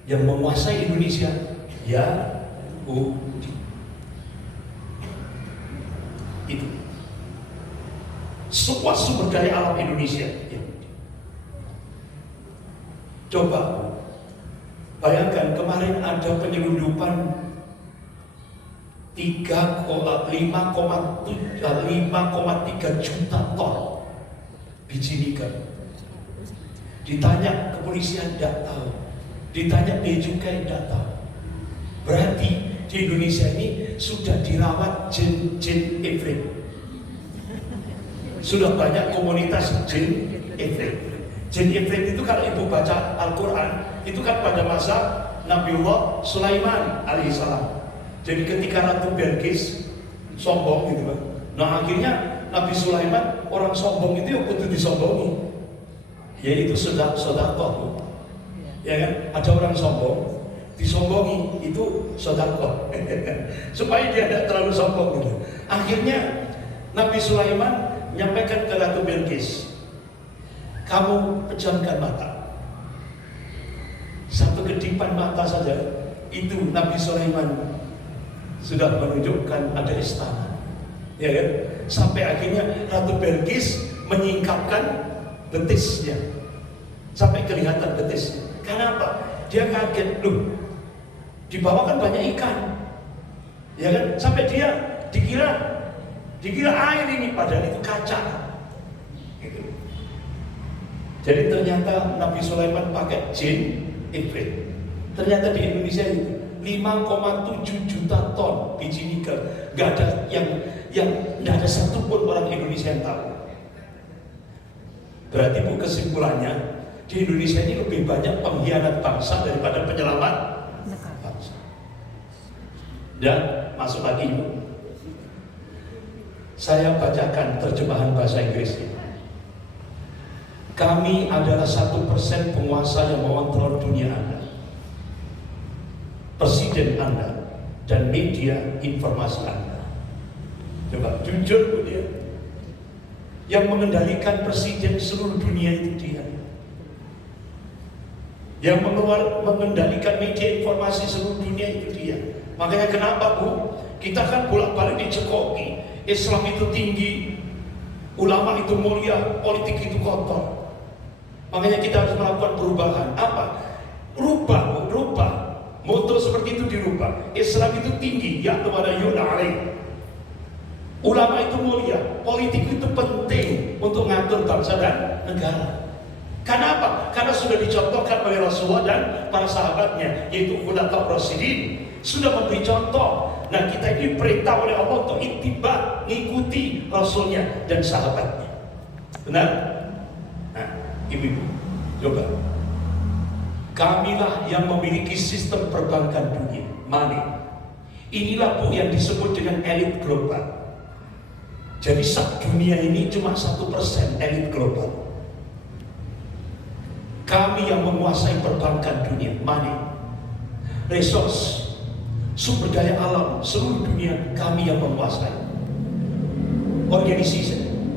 Yang menguasai Indonesia Yahudi. Itu semua sumber daya alam Indonesia Yahudi. Coba bayangkan kemarin ada penyelundupan 5,3 juta ton biji nikel. Ditanya kepolisian tidak tahu, ditanya bea cukai tidak tahu. Berarti di Indonesia ini sudah dirawat jin ifrit. Sudah banyak komunitas jin ifrit. Jin ifrit itu kalau ibu baca Al-Quran, itu kan pada masa Nabiullah Sulaiman alaihissalam. Jadi ketika Ratu Belkis sombong gitu Pak. Nah akhirnya Nabi Sulaiman, orang sombong itu yang kudu disombongi, yaitu sedekah. Ya kan? Ada orang sombong disombongi, itu sedekah. Supaya dia tidak terlalu sombong gitu. Akhirnya Nabi Sulaiman menyampaikan ke Ratu Belkis, kamu pejamkan mata. Satu kedipan mata saja, itu Nabi Sulaiman sudah menunjukkan ada istana, ya kan? Sampai akhirnya Ratu Belkis menyingkapkan betisnya, sampai kelihatan betisnya. Kenapa? Dia kaget, loh, di bawah kan banyak ikan, ya kan? Sampai dia dikira air ini, padahal itu kaca. Gitu. Jadi ternyata Nabi Sulaiman pakai jin ifrit. Ternyata di Indonesia itu 5,7 juta ton biji nikel. Gak ada yang tidak ada satupun orang Indonesia yang tahu. Berarti Bu, kesimpulannya di Indonesia ini lebih banyak pengkhianat bangsa daripada penyelamat bangsa. Dan masuk lagi Bu, saya bacakan terjemahan bahasa Inggrisnya. Kami adalah 1% penguasa yang mengontrol dunia Anda, presiden Anda, dan media informasi Anda. Coba jujur Bu dia. Yang mengendalikan presiden seluruh dunia itu dia. Yang mengendalikan media informasi seluruh dunia itu dia. Makanya kenapa Bu, kita kan bolak-balik dicekoki, Islam itu tinggi, ulama itu mulia, politik itu kotor. Makanya kita harus melakukan perubahan. Apa? Rubah. Moto seperti itu dirubah. Islam itu tinggi, ya kepada yuna'alaih. Ulama itu mulia, politik itu penting untuk ngatur bangsa dan negara. Kenapa? Karena sudah dicontohkan oleh Rasulullah dan para sahabatnya, yaitu Khulafaur Rasyidin, sudah memberi contoh. Nah kita ini perintah oleh Allah untuk ittiba, ngikuti Rasulnya dan sahabatnya. Benar? Ibu-ibu, coba. Kamilah yang memiliki sistem perbankan dunia, money. Inilah Bu yang disebut dengan elit global. Jadi dunia ini cuma 1% elit global. Kami yang menguasai perbankan dunia, money, resource, sumber daya alam, seluruh dunia kami yang menguasai.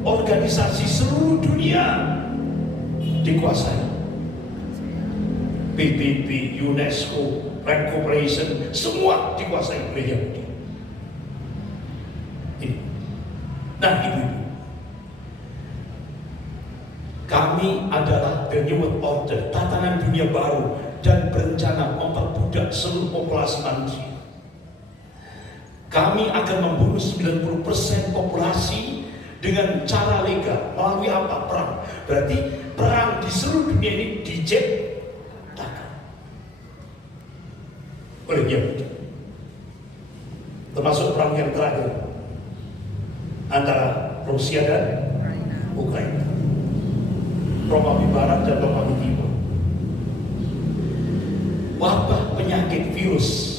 Organisasi seluruh dunia dikuasai. PBB, UNESCO, Red Corporation, semua dikuasai oleh Yahudi. Ini. Nah, ibu-ibu, kami adalah the New World Order, tatanan dunia baru, dan berencana memperbudak seluruh populasi manusia. Kami akan membunuh 90% populasi dengan cara legal. Melalui apa? Perang. Berarti perang di seluruh dunia ini diciptakan oleh Yahudi. Termasuk perang yang terakhir antara Rusia dan Ukraina, Romawi Barat dan Romawi Timur. Wabah penyakit virus.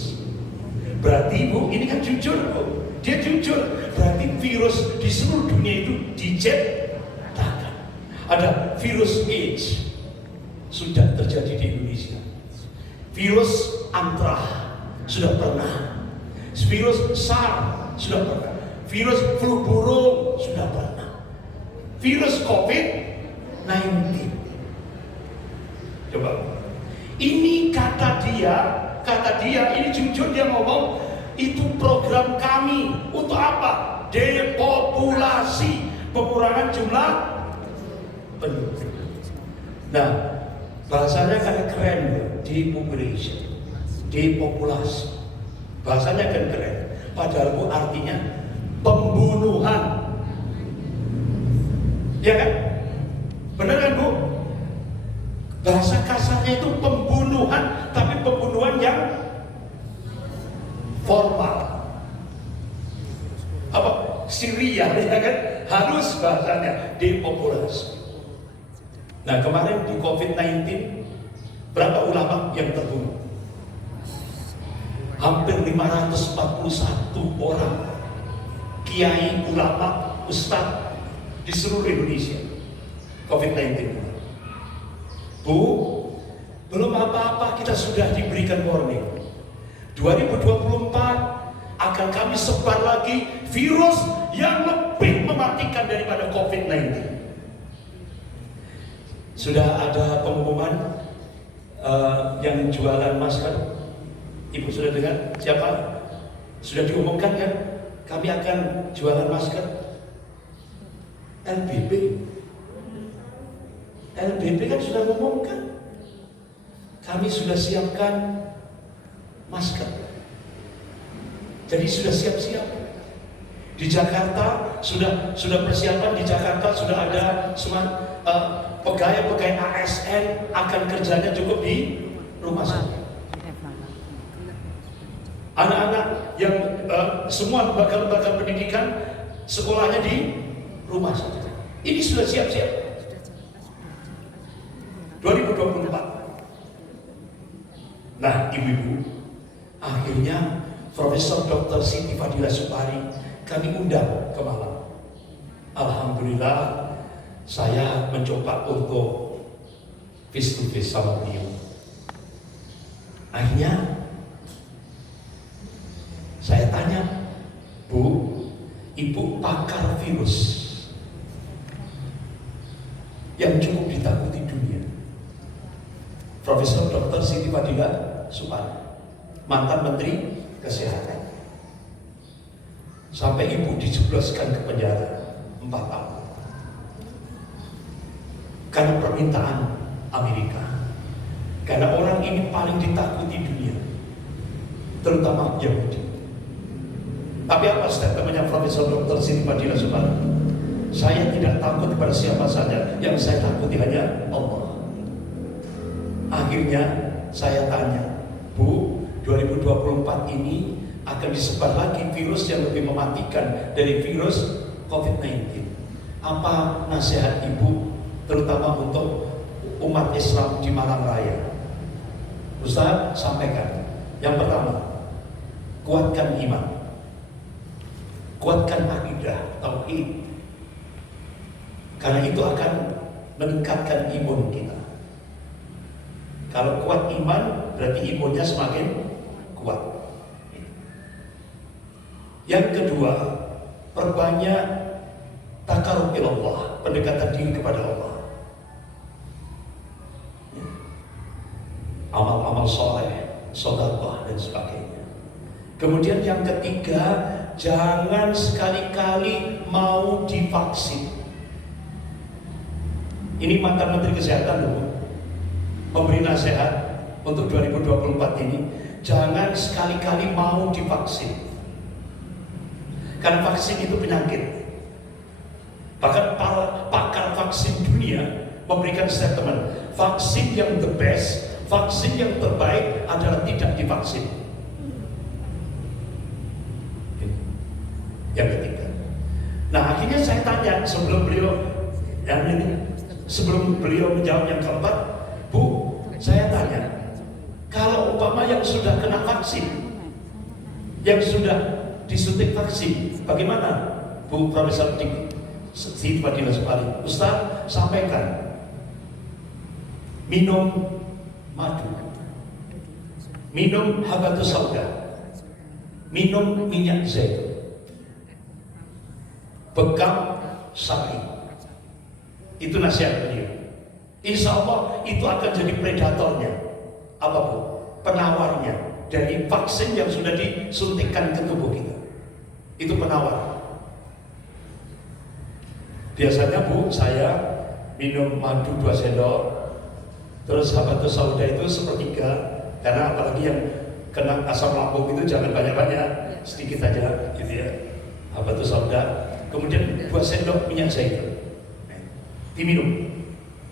Berarti Bu, ini kan jujur Bu, dia jujur. Berarti virus di seluruh dunia itu diciptakan. Ada virus AIDS, sudah terjadi di Indonesia. Virus antraks sudah pernah. Virus SARS sudah pernah. Virus flu burung sudah pernah. Virus COVID-19. Coba. Ini kata dia ini jujur dia ngomong, itu program kami untuk apa? Depopulasi, pengurangan jumlah penduduk. Nah, bahasanya kan keren, depopulation, depopulasi. Bahasanya kan keren. Padahal Bu artinya pembunuhan. Ya kan? Benar kan Bu? Bahasa kasarnya itu pembunuhan, tapi pembunuhan yang formal. Apa? Syria, ya kan? Harus bahasanya depopulasi. Nah, kemarin di COVID-19 berapa ulama yang terbunuh? Hampir 541 orang kiai, ulama, ustadz di seluruh Indonesia. COVID-19. Bu, belum apa-apa kita sudah diberikan warning. 2024 akan kami sebar lagi virus yang lebih mematikan daripada COVID-19. Sudah ada pengumuman yang jualan masker. Ibu sudah dengar? Siapa? Sudah diumumkan kan? Kami akan jualan masker. LBB kan sudah mengumumkan. Kami sudah siapkan masker. Jadi sudah siap-siap. Di Jakarta sudah persiapan. Di Jakarta sudah ada semua pegawai-pegawai ASN akan kerjanya cukup di rumah saja. Anak-anak yang semua lembaga-lembaga pendidikan sekolahnya di rumah saja. Ini sudah siap-siap. 2024. Nah, ibu-ibu, akhirnya Profesor Dr. Siti Fadila Supari kami undang ke Malang. Alhamdulillah, saya mencoba untuk face to face sama beliau. Akhirnya saya tanya, Bu, Ibu pakar virus yang cukup ditakuti dunia. Profesor Dr. Siti Fadila Supari, mantan Menteri Kesehatan. Sampai Ibu dijebloskan ke penjara 4 tahun. Karena permintaan Amerika. Karena orang ini paling ditakuti dunia, terutama Yahudi. Tapi apa statementnya Profesor Dr. Siti Fadila Supari? Saya tidak takut kepada siapa saja, yang saya takuti hanya Allah. Akhirnya saya tanya, Bu, 2024 ini akan disebar lagi virus yang lebih mematikan dari virus COVID-19. Apa nasihat Ibu, terutama untuk umat Islam di Malang Raya. Ustaz sampaikan. Yang pertama, kuatkan iman, kuatkan akidah, tauhid. Karena itu akan meningkatkan imun kita. Kalau kuat iman, berarti imunnya semakin kuat. Yang kedua, perbanyak takarrub ilallah, pendekatan diri kepada Allah. Amal-amal soleh, sedekah dan sebagainya. Kemudian yang ketiga, jangan sekali-kali mau divaksin. Ini mantan Menteri Kesehatan loh, memberi nasihat untuk 2024 ini, jangan sekali-kali mau divaksin. Karena vaksin itu penyakit. Bahkan para pakar vaksin dunia memberikan statement, vaksin yang the best, vaksin yang terbaik adalah tidak divaksin. Yang ketiga. Nah akhirnya saya tanya sebelum beliau menjawab yang keempat, Bu, saya tanya, kalau umpama yang sudah kena vaksin, yang sudah disuntik vaksin, bagaimana? Bu Profesor Siti Fadila Supari, Ustaz sampaikan, minum madu, minum habatus sauda, minum minyak zaitun, bekam sapi. Itu nasihat beliau. Insya Allah itu akan jadi predatornya, apa Bu? Penawarnya dari vaksin yang sudah disuntikkan ke tubuh kita. Itu penawar. Biasanya Bu, saya minum madu 2 sendok, terus habatus sauda itu sepertiga, karena apalagi yang kena asam lambung itu jangan banyak-banyak, sedikit saja gitu ya. Habatus sauda, kemudian 2 sendok minyak zaitun diminum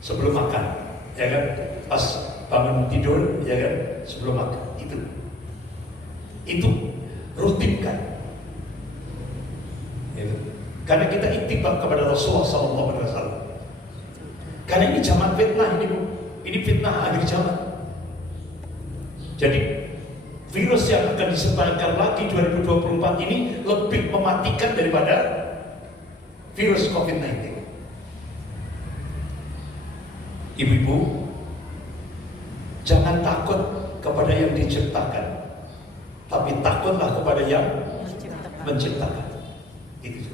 sebelum makan, ya kan? Pas bangun tidur, ya kan? Sebelum makan itu rutinkan, ya kan? Karena kita ittiba kepada Rasulullah SAW. Karena ini zaman fitnah ini Bu, ini fitnah akhir zaman. Jadi virus yang akan disebarkan lagi 2024 ini lebih mematikan daripada virus COVID-19. Ibu-ibu, jangan takut kepada yang diciptakan, tapi takutlah kepada yang menciptakan. Itu.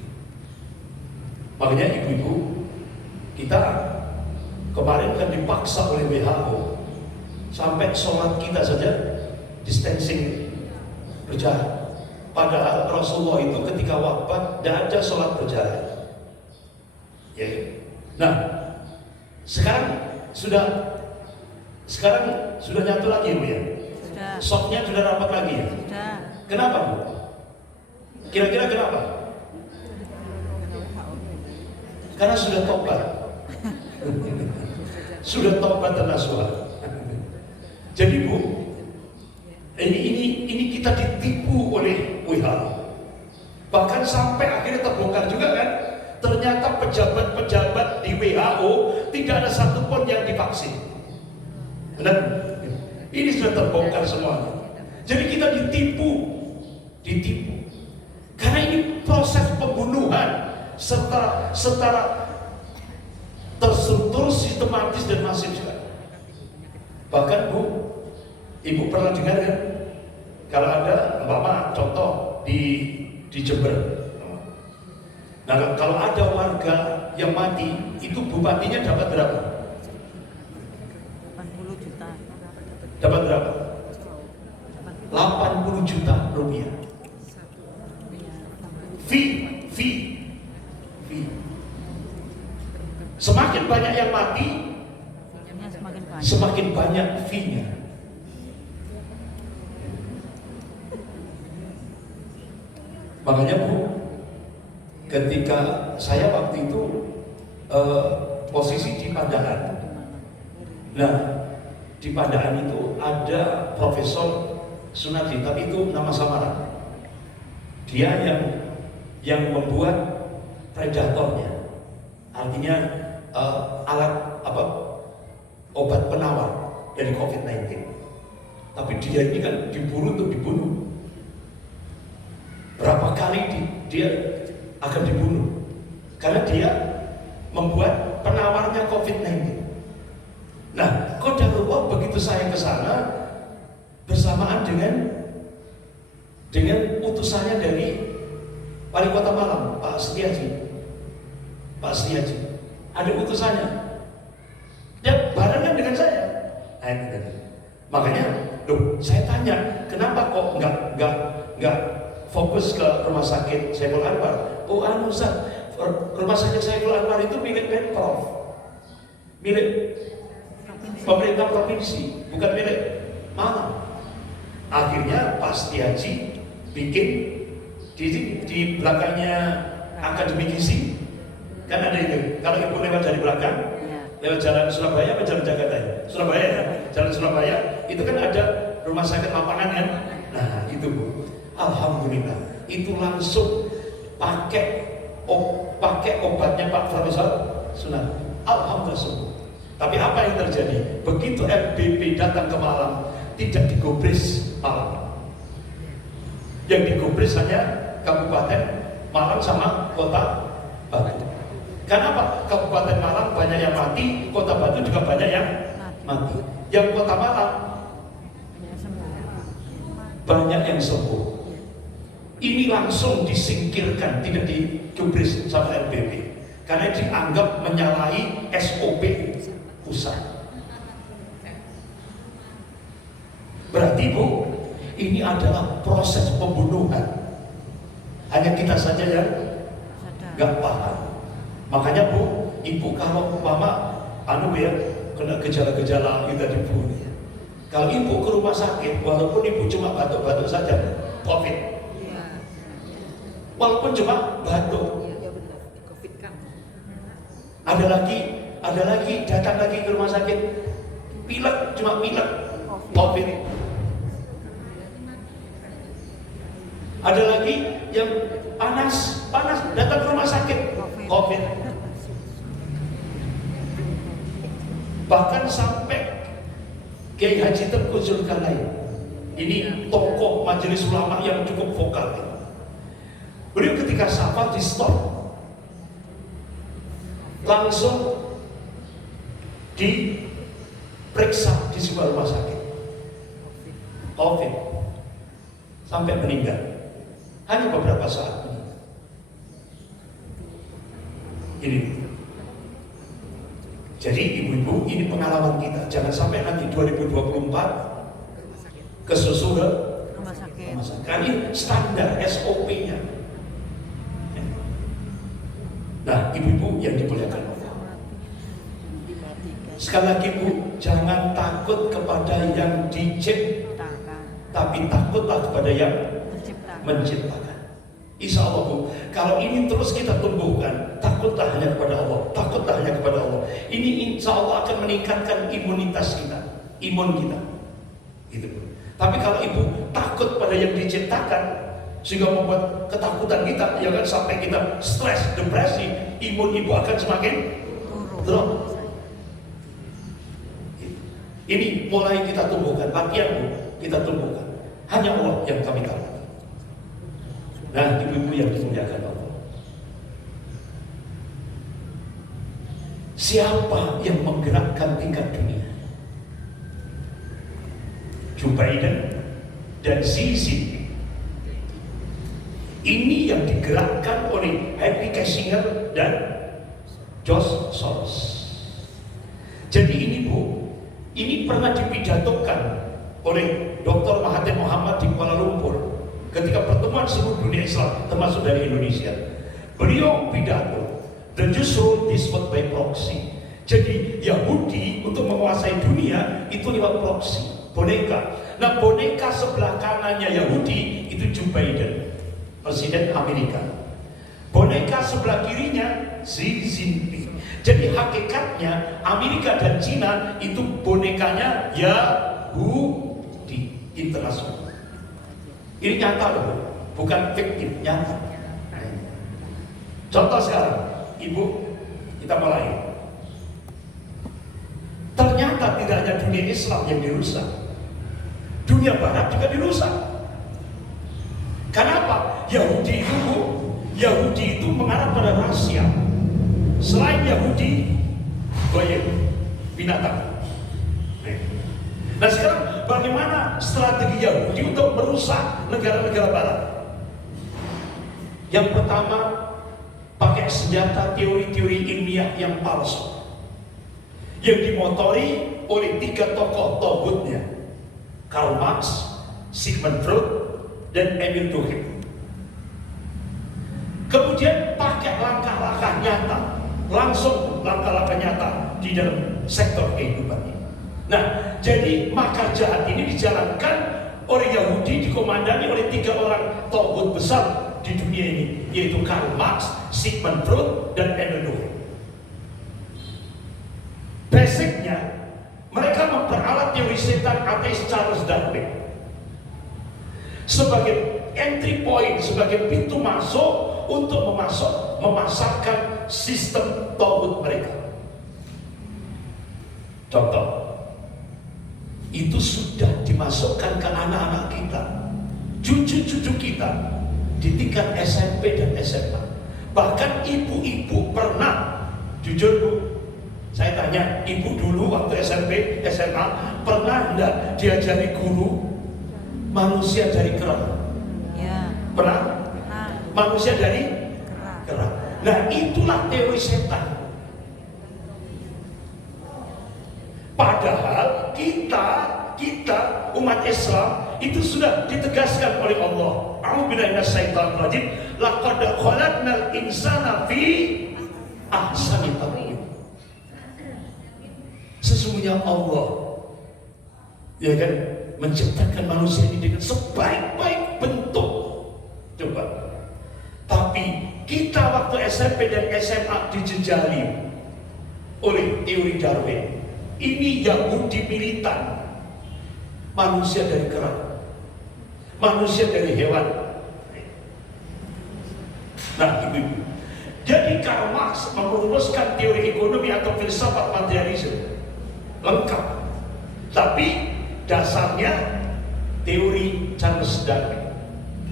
Makanya ibu-ibu, kita kemarin kan dipaksa oleh WHO sampai sholat kita saja distancing berjarak. Padahal Rasulullah itu ketika wafat tidak ada sholat berjarak. Ya. Nah, sekarang sudah nyatu lagi Bu ya? Sudah. Softnya sudah rapat lagi ya? Sudah. Kenapa Bu? Kira-kira kenapa? Karena sudah tobat. Sudah tobat dan nasuha. Jadi Bu, ini kita ditipu oleh WHO. Bahkan sampai akhirnya terbongkar juga kan? Ternyata pejabat-pejabat di WHO tidak ada satupun yang divaksin. Benar? Ini sudah terbongkar semuanya. Jadi kita ditipu. Karena ini proses pembunuhan secara terstruktur, sistematis dan masif sekali. Bahkan Bu, Ibu pernah dengar kan? Kalau ada umpama contoh di Jember. Nah, kalau ada warga yang mati, itu bupatinya dapat berapa? 80 juta. Dapat berapa? 80 juta rupiah. Fee. Semakin banyak yang mati, semakin banyak fee-nya. Makanya Bu, ketika saya waktu itu posisi di Pandaan. Nah, di Pandaan itu ada Profesor Sunardi, tapi itu nama samaran. Dia yang membuat predatornya. Artinya alat obat penawar dari COVID-19. Tapi dia ini kan diburu untuk dibunuh. Berapa kali dia akan dibunuh karena dia membuat penawarnya COVID-19. Nah, qadarullah begitu saya ke sana bersamaan dengan utusannya dari Wali Kota Malang, Pak Setiaji. Ada utusannya. Dia barengan dengan saya. Makanya, saya tanya, kenapa kok nggak fokus ke rumah sakit Saiful Anwar? Oh, Ustaz, rumah sakit Saiful Anwar itu milik Pemprov, milik pemerintah provinsi, bukan milik Malang. Akhirnya Pak Setiaji bikin di belakangnya Akademi Gizi, kan ada itu. Kalau ibu lewat dari belakang, lewat jalan Surabaya apa jalan Jakarta ya? Surabaya ya, jalan Surabaya itu kan ada rumah sakit lapangan kan? Nah itu Bu, alhamdulillah itu langsung pakai obatnya Pak Profesor Sunan. Alhamdulillah sembuh. Tapi apa yang terjadi? Begitu RBP datang ke Malang, tidak digubris Malang. Yang digubris hanya Kabupaten Malang sama Kota Batu. Kenapa? Kabupaten Malang banyak yang mati, Kota Batu juga banyak yang mati. Yang Kota Malang banyak yang sembuh. Ini langsung disingkirkan, tidak digubris sama RBP. Karena dianggap menyalahi SOP pusat. Berarti Bu, ini adalah proses pembunuhan. Hanya kita saja yang nggak paham. Makanya Bu, Ibu kalau Mama kena gejala-gejala kita dibunuh. Kalau Ibu ke rumah sakit, walaupun Ibu cuma batuk-batuk saja, COVID. Walaupun cuma batuk. Ada lagi datang lagi ke rumah sakit, pilek, cuma pilek, COVID. Ada lagi yang panas, datang ke rumah sakit, COVID. Bahkan sampai Kiai Haji Tengku Zulkarnain, ini tokoh majelis ulama yang cukup vokal. Beliau ketika safar di stop, langsung diperiksa di sebuah rumah sakit, COVID, sampai meninggal. Hanya beberapa saat. Ini. Jadi ibu-ibu, ini pengalaman kita. Jangan sampai nanti 2024 kesusul ke rumah sakit. Karena ini standar SOP-nya. Nah, ibu-ibu yang dimuliakan Allah. Sekali lagi Bu, jangan takut kepada yang diciptakan, tapi takutlah kepada yang menciptakan. Insya Allah Bu, kalau ini terus kita tumbuhkan, takutlah hanya kepada Allah, takutlah hanya kepada Allah. Ini insya Allah akan meningkatkan imunitas kita, imun kita. Gitu. Tapi kalau Ibu takut pada yang diciptakan, sehingga membuat ketakutan kita, ya kan, sampai kita stres, depresi, imun Ibu akan semakin drop. Ini mulai kita tumbuhkan, latihan Bu, kita tumbuhkan. Hanya Allah yang kami tahu. Nah, ibu-ibu yang dimuliakan Allah, siapa yang menggerakkan tingkat dunia? Joe Biden dan Xi Jinping. Ini yang digerakkan oleh Henry Kissinger dan George Soros. Jadi ini Bu, ini pernah dipidatokan oleh Dr. Mahathir Mohamad di Kuala Lumpur ketika pertemuan seluruh dunia Islam, termasuk dari Indonesia. Beliau pidato, the Jews rule this world by proxy. Jadi Yahudi untuk menguasai dunia itu lewat proxy, boneka. Nah, boneka sebelah kanannya Yahudi itu Joe Biden, Presiden Amerika. Boneka sebelah kirinya Xi Jinping. Jadi hakikatnya Amerika dan Cina itu bonekanya Yahudi internasional. Ini nyata loh, bukan fiktif, nyata. Contoh sekarang, Ibu, kita mulai. Ternyata tidak hanya dunia Islam yang dirusak, dunia Barat juga dirusak. Kenapa? Yahudi itu mengarah pada rahasia. Selain Yahudi, goyim, binatang. Nah sekarang bagaimana strategi Yahudi untuk merusak negara-negara Barat? Yang pertama, pakai senjata teori-teori ilmiah yang palsu, yang dimotori oleh 3 tokoh togutnya, Karl Marx, Sigmund Freud, dan Emil Durkheim. Kemudian pakai langkah-langkah nyata, langsung langkah-langkah nyata di dalam sektor kehidupan ini. Nah, jadi makar jahat ini dijalankan oleh Yahudi, dikomandani oleh 3 orang togut besar di dunia ini, yaitu Karl Marx, Sigmund Freud, dan Emil Durkheim. Basicnya, mereka memperalat teori setan ateis Charles Darwin sebagai entry point, sebagai pintu masuk untuk memasarkan sistem tauhid mereka. Contoh, itu sudah dimasukkan ke anak-anak kita, cucu-cucu kita di tingkat SMP dan SMA. Bahkan ibu-ibu pernah, jujur Bu, saya tanya, ibu dulu waktu SMP, SMA pernah enggak diajari guru manusia dari kerang? Ya. Pernah? Manusia dari kerang. Nah itulah teori setan. Padahal kita umat Islam itu sudah ditegaskan oleh Allah. A'udzubillahi minasyaitonir rajim. Laqad khalaqnal insana fi ahsani taqwim. Sesungguhnya Allah, ya kan, menciptakan manusia ini dengan sebaik-baik bentuk. Coba. Tapi kita waktu SMP dan SMA dijejali oleh teori Darwin. Ini Yahudi militan. Manusia dari kerang, manusia dari hewan. Nah, ibu-ibu. Jadi Karl Marx merumuskan teori ekonomi atau filsafat materialisme lengkap. Tapi dasarnya teori Charles Darwin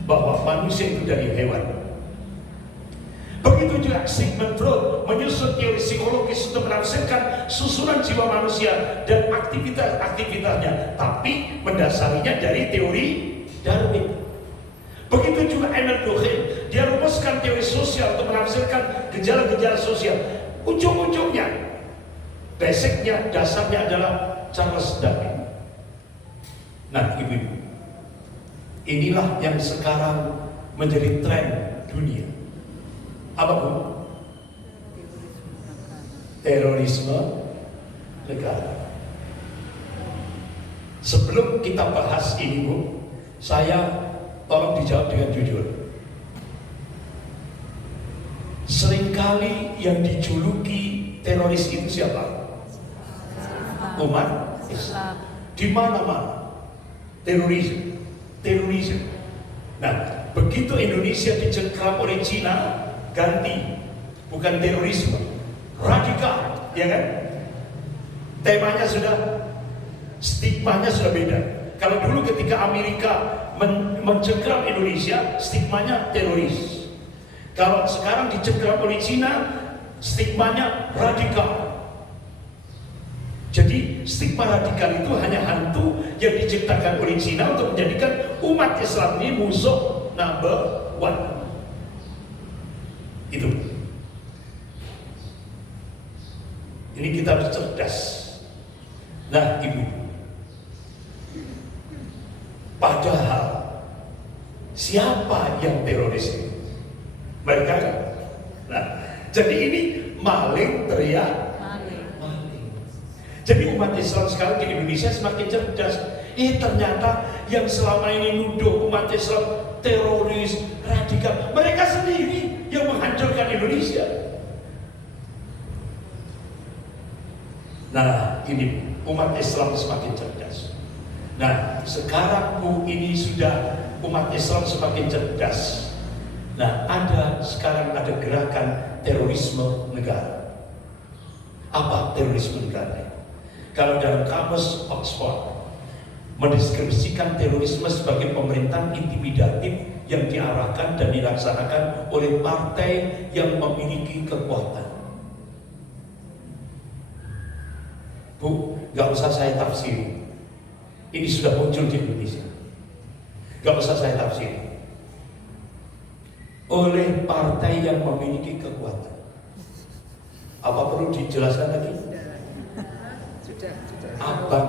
bahwa manusia itu dari hewan. Begitu juga Sigmund Freud menyusun teori psikologis untuk menafsirkan susunan jiwa manusia dan aktivitas-aktivitasnya, tapi mendasarinya dari teori Darwin. Begitu juga Emil Durkheim, dia rumuskan teori sosial untuk menafsirkan gejala-gejala sosial. Ujung-ujungnya, basicnya, dasarnya adalah Charles Darwin. Nah, ibu-ibu, inilah yang sekarang menjadi tren dunia. Apa Bu? Terorisme negara. Sebelum kita bahas ini Bu, saya tolong dijawab dengan jujur. Seringkali yang dijuluki teroris itu siapa? Umat Islam. Di mana-mana terorisme. Nah, begitu Indonesia dicengkram oleh Cina, ganti, bukan terorisme, radikal, ya kan? Temanya sudah, stigmanya sudah beda. Kalau dulu ketika Amerika mencengkram Indonesia, stigmanya teroris. Kalau sekarang dicengkram oleh Cina, stigmanya radikal. Jadi stigma radikal itu hanya hantu yang diciptakan oleh Cina untuk menjadikan umat Islam ini musuh number one. Itu. Ini kita harus cerdas. Nah, ibu. Padahal siapa yang teroris itu? Mereka kan? Nah, jadi ini maling teriak maling. Jadi umat Islam sekarang di Indonesia semakin cerdas. Ternyata yang selama ini nuduh umat Islam teroris, radikal, mereka sendiri yang menghancurkan Indonesia. Nah, ini umat Islam semakin cerdas. Nah, sekarang ini sudah umat Islam semakin cerdas. Nah, sekarang ada gerakan terorisme negara. Apa terorisme negara? Kalau dalam kamus Oxford mendeskripsikan terorisme sebagai pemerintahan intimidatif yang diarahkan dan dilaksanakan oleh partai yang memiliki kekuatan. Bu, gak usah saya tafsiri. Ini sudah muncul di Indonesia. Gak usah saya tafsiri. Oleh partai yang memiliki kekuatan. Apa perlu dijelaskan lagi? Sudah. Abang.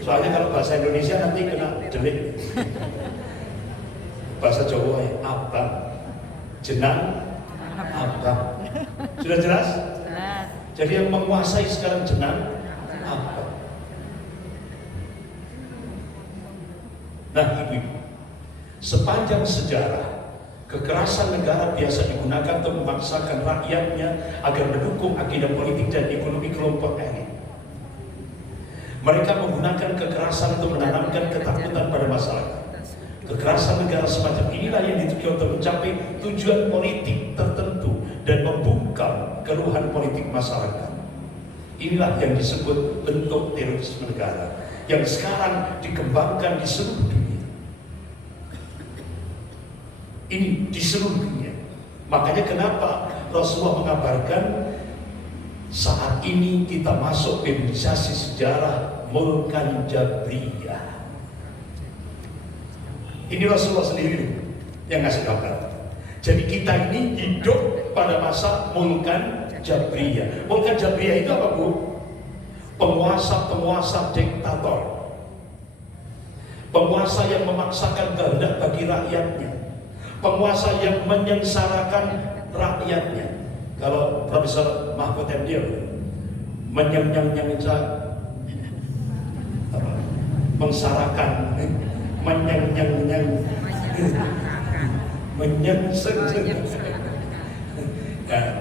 Soalnya kalau bahasa Indonesia nanti kena delik. Bahasa Jawa ya, abang. Jenang, abang. Sudah jelas? Jadi yang menguasai sekarang jenang, abang. Nah ibu-ibu, sepanjang sejarah kekerasan negara biasa digunakan untuk memaksakan rakyatnya agar mendukung agenda politik dan ekonomi kelompok elit. Mereka menggunakan kekerasan untuk menanamkan ketakutan pada masyarakat. Kekerasan negara semacam inilah yang ditujukan untuk mencapai tujuan politik tertentu dan membungkam keluhan politik masyarakat. Inilah yang disebut bentuk terorisme negara yang sekarang dikembangkan di seluruh dunia. Ini di seluruh dunia. Makanya kenapa Rasulullah mengabarkan saat ini kita masuk periodisasi sejarah Mulkan Jabriyah. Ini Rasulullah sendiri yang ngasih kabar. Jadi kita ini hidup pada masa Mulkan Jabriyah. Mulkan Jabriyah itu apa, Bu? Penguasa-penguasa diktator. Penguasa yang memaksakan kehendak bagi rakyatnya. Penguasa yang menyengsarakan rakyatnya. Kalau Profesor Mahfud MD mengsarakan,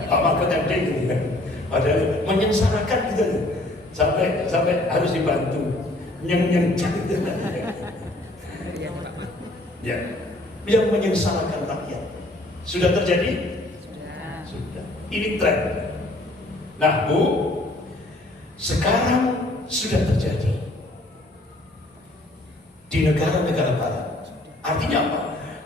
Pak Mahfud MD gitu kan, padahal menyengsarakan gitu, sampai harus dibantu, ya, yang menyengsarakan rakyat. Sudah terjadi? Sudah. Ini tren. Nah, Bu, sekarang sudah terjadi di negara-negara barat. Artinya apa?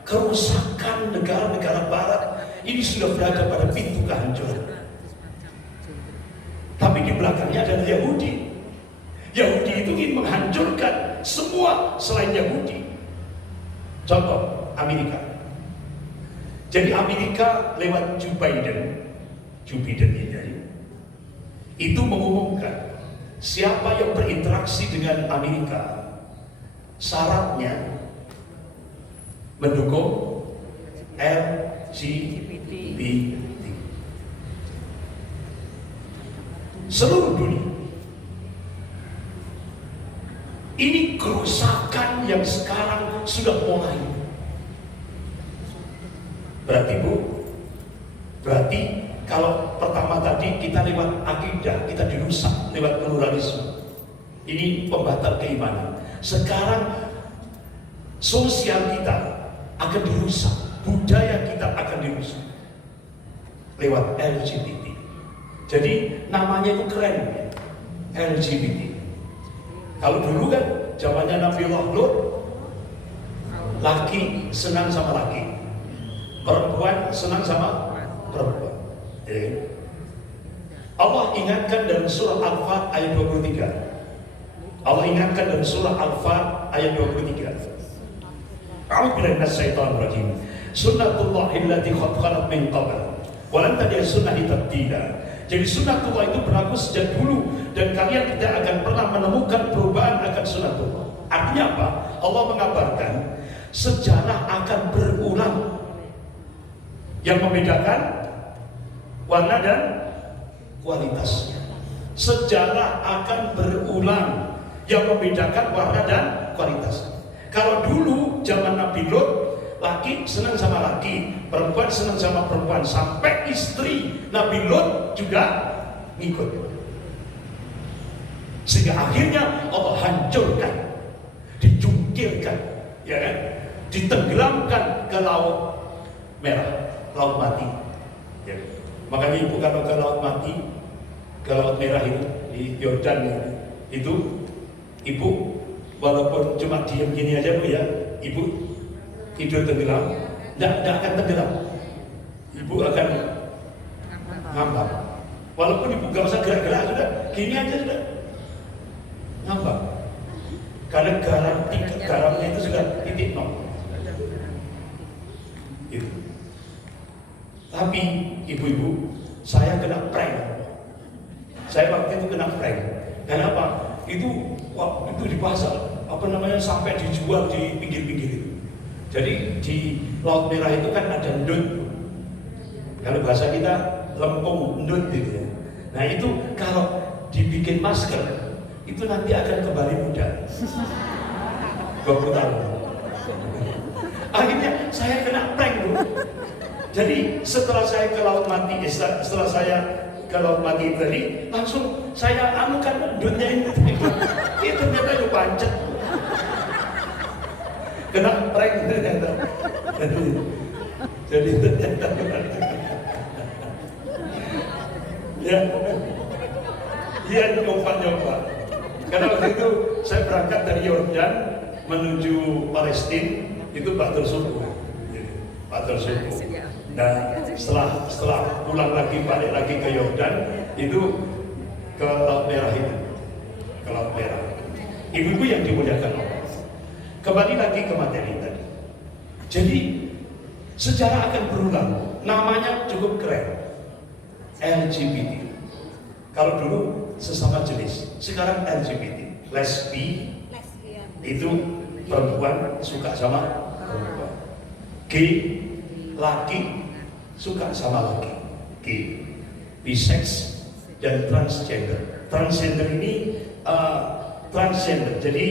Kerusakan negara-negara barat ini sudah berada pada pintu kehancuran. Tapi di belakangnya ada Yahudi. Yahudi itu ingin menghancurkan semua selain Yahudi. Contoh, Amerika. Jadi Amerika lewat Joe Biden ini, itu mengumumkan siapa yang berinteraksi dengan Amerika syaratnya mendukung LGBT. Seluruh dunia. Ini kerusakan yang sekarang sudah mulai. Berarti, Bu, kalau pertama tadi kita lewat akidah, kita dirusak lewat pluralisme. Ini pembatal keimanan. Sekarang sosial kita akan dirusak, budaya kita akan dirusak lewat LGBT. Jadi namanya itu keren, LGBT. Kalau dulu kan zamannya Nabiullah Lut, laki senang sama laki, perempuan senang sama perempuan. Allah ingatkan dalam surah Al-Fat ayat 23. Allah ingatkan dalam surah Al-Fat ayat 23. A'udzubillahi minasyaitonir rajim. Sunnatullahi allati qad khalat min qabl wa lan tajida sunnati tabdila. Jadi sunnatullah itu berlaku sejak dulu dan kalian tidak akan pernah menemukan perubahan akan sunnatullah. Artinya apa? Allah mengabarkan sejarah akan berulang. Yang membedakan warna dan kualitasnya. Sejarah akan berulang. Yang membedakan warna dan kualitasnya. Kalau dulu zaman Nabi Lut, laki senang sama laki, perempuan senang sama perempuan, sampai istri Nabi Lut juga ngikut. Sehingga akhirnya Allah hancurkan, dicungkilkan, ya kan? Ditenggelamkan ke laut merah, laut mati. Ya. Makanya ibu kalau ke laut mati, ke Laut Merah itu di Yordan itu ibu walaupun cuma diem gini aja Bu ya, ibu tidur tenggelam, tidak akan tenggelam, ibu akan ngambang. Walaupun ibu gak usah gerak-gerak, sudah gini aja sudah ngambang. Karena garamnya itu sudah titik nol. Gitu. Tapi ibu-ibu, saya kena prank. Saya waktu itu kena prank. Kenapa? Itu di pasar, sampai dijual di pinggir-pinggir itu. Jadi di Laut Merah itu kan ada ndut. Kalau bahasa kita lempung ndut gitu ya. Nah itu kalau dibikin masker, itu nanti akan kembali muda. 20 tahun. Akhirnya saya kena prank Bu. Jadi setelah saya ke Laut Mati, setelah saya ke Laut Mati tadi, langsung saya anukan ndutnya itu. Itu ternyata itu pancet. Kena prank ternyata. Jadi ternyata ya, iya nyoba. Karena waktu itu saya berangkat dari Yordan menuju Palestina, itu Ba'dal subuh. Nah setelah pulang lagi, balik lagi ke Yordan, itu ke Laut Merah itu, ke Laut Merah. Ibu-ibu yang dimuliakan Allah. Kembali lagi ke materi tadi. Jadi sejarah akan berulang. Namanya cukup keren. LGBT. Kalau dulu sesama jenis, sekarang LGBT. Lesbi itu perempuan suka sama perempuan. Gay, laki suka sama laki. Gay, bisex dan transgender. Transgender ini transgender. Jadi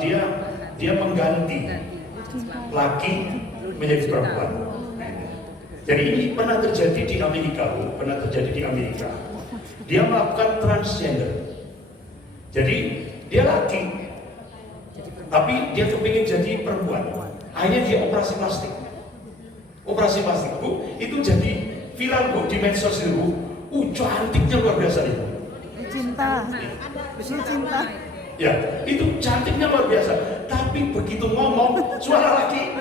dia mengganti laki menjadi perempuan. Jadi ini pernah terjadi di Amerika, Dia melakukan transgender. Jadi dia laki, tapi dia kepingin jadi perempuan. Akhirnya dia operasi plastik. Bu, itu jadi viral Bu di medsos itu. Cantiknya luar biasa itu. Cinta. Ya, itu cantiknya luar biasa. Tapi begitu ngomong, suara laki.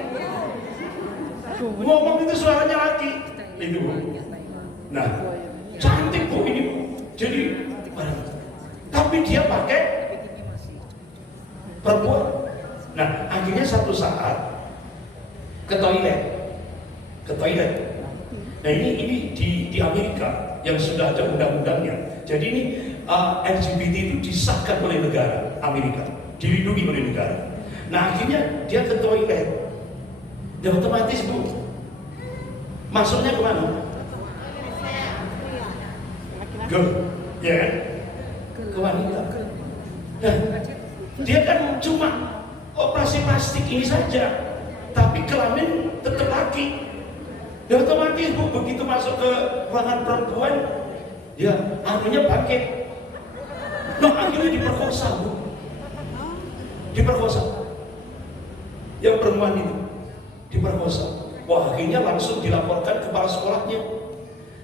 Ngomong itu suaranya laki. Itu Bu. Nah, cantik Bu ini Bu. Jadi, tapi dia pakai perempuan. Nah, akhirnya satu saat ke toilet. Nah ini di Amerika yang sudah ada undang-undangnya. Jadi ini LGBT itu disahkan oleh negara Amerika, dilindungi oleh negara. Nah akhirnya dia ke toilet, dan otomatis Bu, masuknya kemana? Girl, ya kan? Ke wanita. Nah, dia kan cuma operasi plastik ini saja, tapi kelamin tetap laki. Dan otomatis Bu, begitu masuk ke ruangan perempuan, ya anunya bangkit. Nah akhirnya diperkosa Bu. Yang perempuan itu diperkosa. Wah, akhirnya langsung dilaporkan kepala sekolahnya.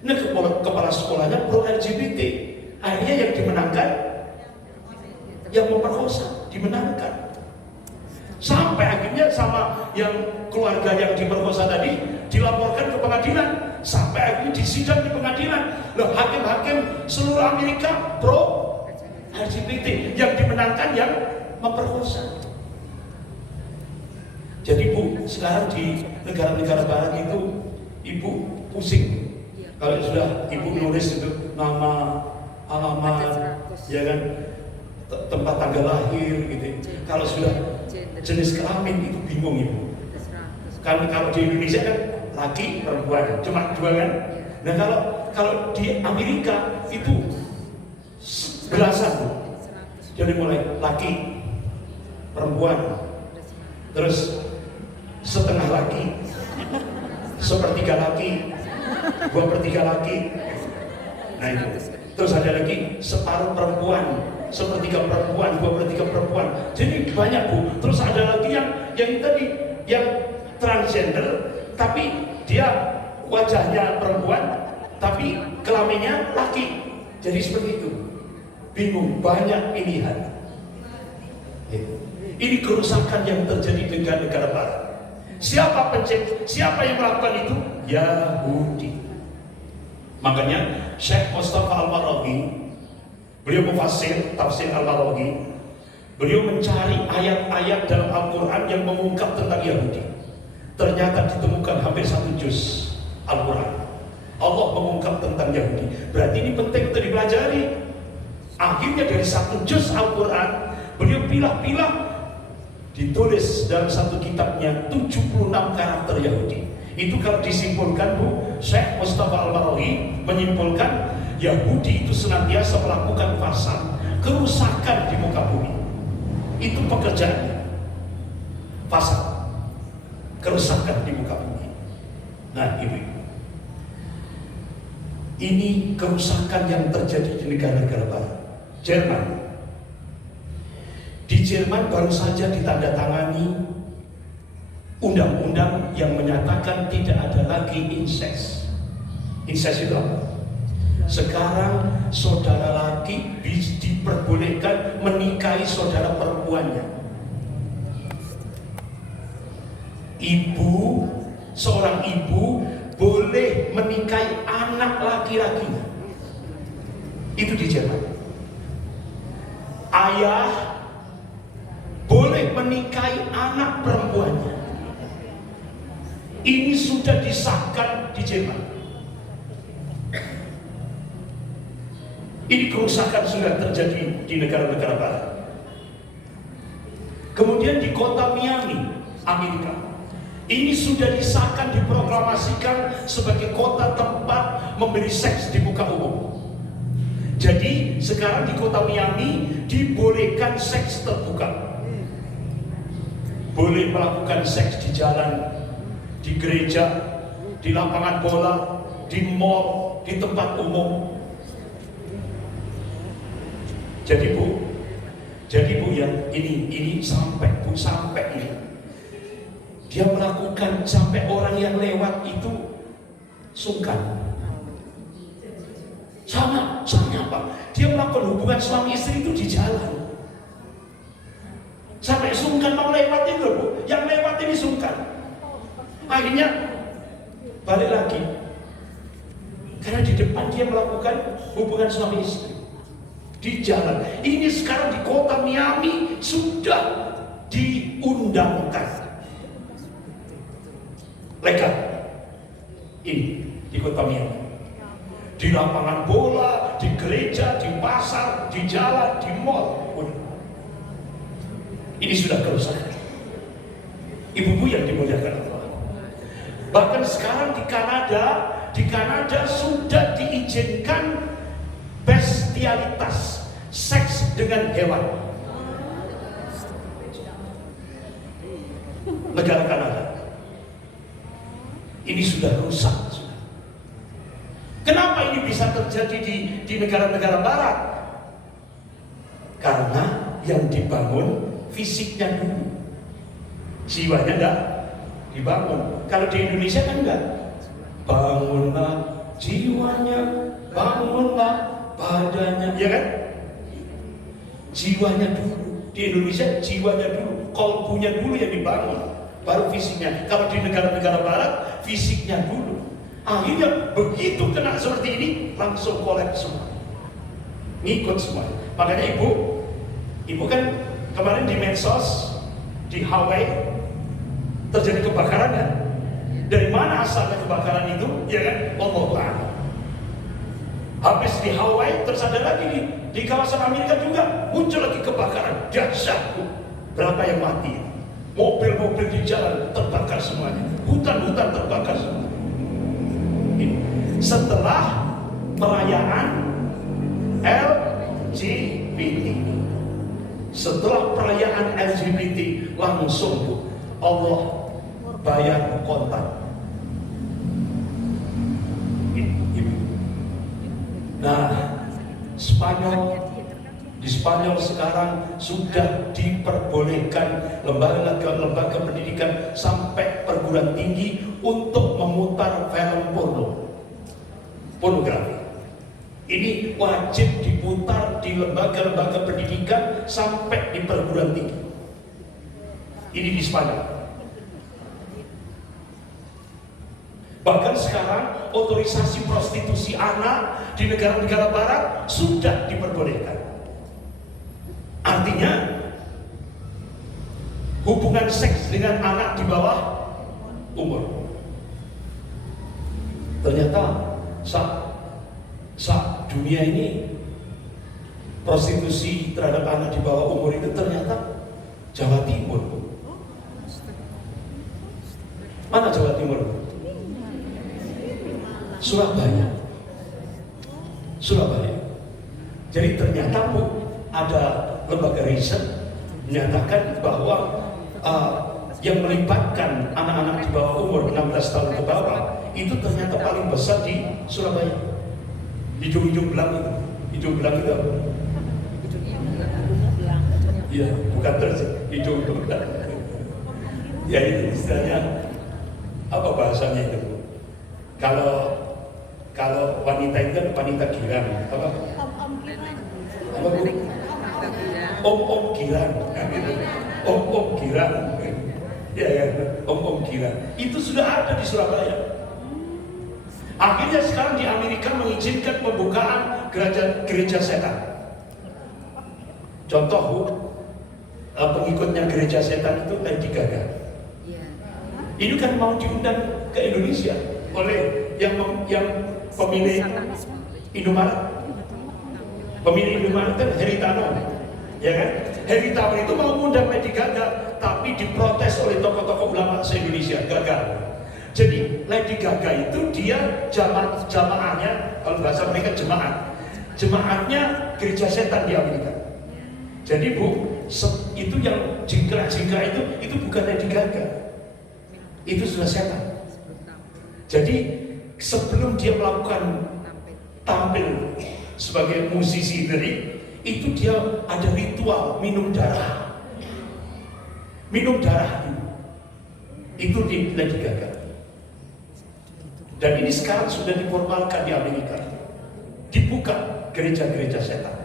Nah kepala sekolahnya pro LGBT. Akhirnya yang dimenangkan yang memperkosa, dimenangkan. Sampai akhirnya sama yang keluarga yang diperkosa tadi dilaporkan ke pengadilan. Sampai akhirnya disidang di pengadilan. Loh, hakim-hakim seluruh Amerika pro LGBT, yang dimenangkan yang memperkosa. Jadi Bu, sekarang di negara-negara barat itu ibu pusing. Kalau sudah ibu nulis itu nama, alamat, ya kan, tempat tanggal lahir gitu. Kalau sudah jenis kelamin itu bingung ibu. Kan kalau di Indonesia kan laki perempuan cuma dua kan. Nah kalau di Amerika itu belasan Bu. Jadi mulai laki, perempuan, terus setengah laki, sepertiga laki, 2/3 laki. Nah itu. Terus ada lagi separuh perempuan, sepertiga perempuan, 2/3 perempuan. Jadi banyak Bu. Terus ada lagi yang tadi yang transgender, tapi dia wajahnya perempuan, tapi kelaminnya laki. Jadi seperti itu. Bingung, banyak pilihan. Ini kerusakan yang terjadi di negara barat. Siapa yang melakukan itu? Yahudi. Makanya Syekh Mustafa Al-Maraghi, beliau tafsir Al-Maraghi, beliau mencari ayat-ayat dalam Al-Quran yang mengungkap tentang Yahudi. Ternyata ditemukan hampir 1 juz Al-Quran. Allah mengungkap tentang Yahudi. Berarti ini penting untuk dipelajari. Akhirnya dari 1 juz Al-Quran, beliau pilah-pilah, ditulis dalam satu kitabnya 76 karakter Yahudi. Itu kalau disimpulkan, Bu, Syekh Mustafa Al-Maraghi menyimpulkan Yahudi itu senantiasa melakukan fasad, kerusakan di muka bumi. Itu pekerjaannya, fasad, kerusakan di muka bumi. Nah, Ibu, ini kerusakan yang terjadi di negara-negara barat. Jerman. Di Jerman baru saja ditandatangani undang-undang yang menyatakan tidak ada lagi insest. Insest itu apa? Sekarang saudara laki diperbolehkan menikahi saudara perempuannya. Seorang ibu boleh menikahi anak laki-lakinya. Itu di Jerman. Ayah boleh menikahi anak perempuannya. Ini sudah disahkan di Jerman. Ini kerusakan sudah terjadi di negara-negara barat. Kemudian di kota Miami, Amerika, ini sudah disahkan, diproklamasikan sebagai kota tempat memberi seks di muka umum. Jadi sekarang di kota Miami dibolehkan seks terbuka. Boleh melakukan seks di jalan, di gereja, di lapangan bola, di mall, di tempat umum. Jadi Bu ya, ini sampai ini. Dia melakukan sampai orang yang lewat itu sungkan. Sama Pak. Dia melakukan hubungan suami istri itu di jalan. Sampai sungkan mau lewat itu, Bu. Yang lewat ini sungkan. Akhirnya balik lagi. Karena di depan dia melakukan hubungan suami istri di jalan. Ini sekarang di kota Miami sudah diundangkan. Legal. Ini di kota Miami. Di lapangan bola, di gereja, di pasar, di jalan, di mall. Ini sudah kerusakan. Ibu-ibu yang dimuliakan Allah. Bahkan sekarang di Kanada sudah diizinkan bestialitas, seks dengan hewan. Negara Kanada. Ini sudah rusak. Kenapa ini bisa terjadi di negara-negara barat? Karena yang dibangun fisiknya dulu, jiwanya enggak dibangun. Kalau di Indonesia kan enggak. Bangunlah jiwanya, bangunlah badannya, ya kan? Jiwanya dulu. Di Indonesia jiwanya dulu, kolbunya dulu yang dibangun, baru fisiknya. Kalau di negara-negara barat fisiknya dulu. Akhirnya begitu kena seperti ini langsung kolaps semua, ngikut semua. Makanya ibu kan kemarin di medsos di Hawaii terjadi kebakaran kan? Dari mana asalnya kebakaran itu? Ya kan? Allahu a'lam. Habis di Hawaii terus ada lagi di kawasan Amerika juga muncul lagi kebakaran dahsyat. Berapa yang mati? Mobil-mobil di jalan terbakar semuanya, hutan-hutan terbakar semua. Setelah perayaan LGBT, setelah perayaan LGBT langsung Allah bayar kontak. Nah, di Spanyol sekarang sudah diperbolehkan lembaga pendidikan sampai perguruan tinggi untuk memutar film pornografi. Ini wajib diputar di lembaga-lembaga pendidikan sampai di perguruan tinggi. Ini di Spanyol. Bahkan sekarang otorisasi prostitusi anak di negara-negara barat sudah diperbolehkan. Artinya hubungan seks dengan anak di bawah umur. Ternyata saat dunia ini prostitusi terhadap anak di bawah umur itu ternyata Jawa Timur. Mana Jawa Timur? Surabaya. Jadi ternyata ada lembaga riset menyatakan bahwa yang melibatkan anak-anak di bawah umur 16 tahun ke bawah itu ternyata paling besar di Surabaya. Hidung belang itu. Iya, bukan terus hidung belang. Ya itu istilahnya apa bahasanya itu? Kalau wanita itu kan wanita girang, apa? Om girang, om girang. Ya, om girang. Itu sudah ada di Surabaya. Akhirnya sekarang di Amerika mengizinkan pembukaan gereja setan. Contoh Bu, pengikutnya gereja setan itu Lady Gaga. Ini kan mau diundang ke Indonesia oleh yang pemilik Indomaret. Pemilik Indomaret kan Heritano, ya kan? Heritano itu mau mengundang Lady Gaga, tapi diprotes oleh tokoh-tokoh ulama se-Indonesia, gagal. Jadi Lady Gaga itu dia jamaahnya, kalau bahasa mereka jemaatnya gereja setan di Amerika. Jadi Bu, itu yang jingkrak-jingkrak itu bukan Lady Gaga, itu sudah setan. Jadi sebelum dia melakukan tampil sebagai musisi tadi, itu dia ada ritual minum darah itu di Lady Gaga. Dan ini sekarang sudah diformalkan di Amerika, dibuka gereja-gereja setan.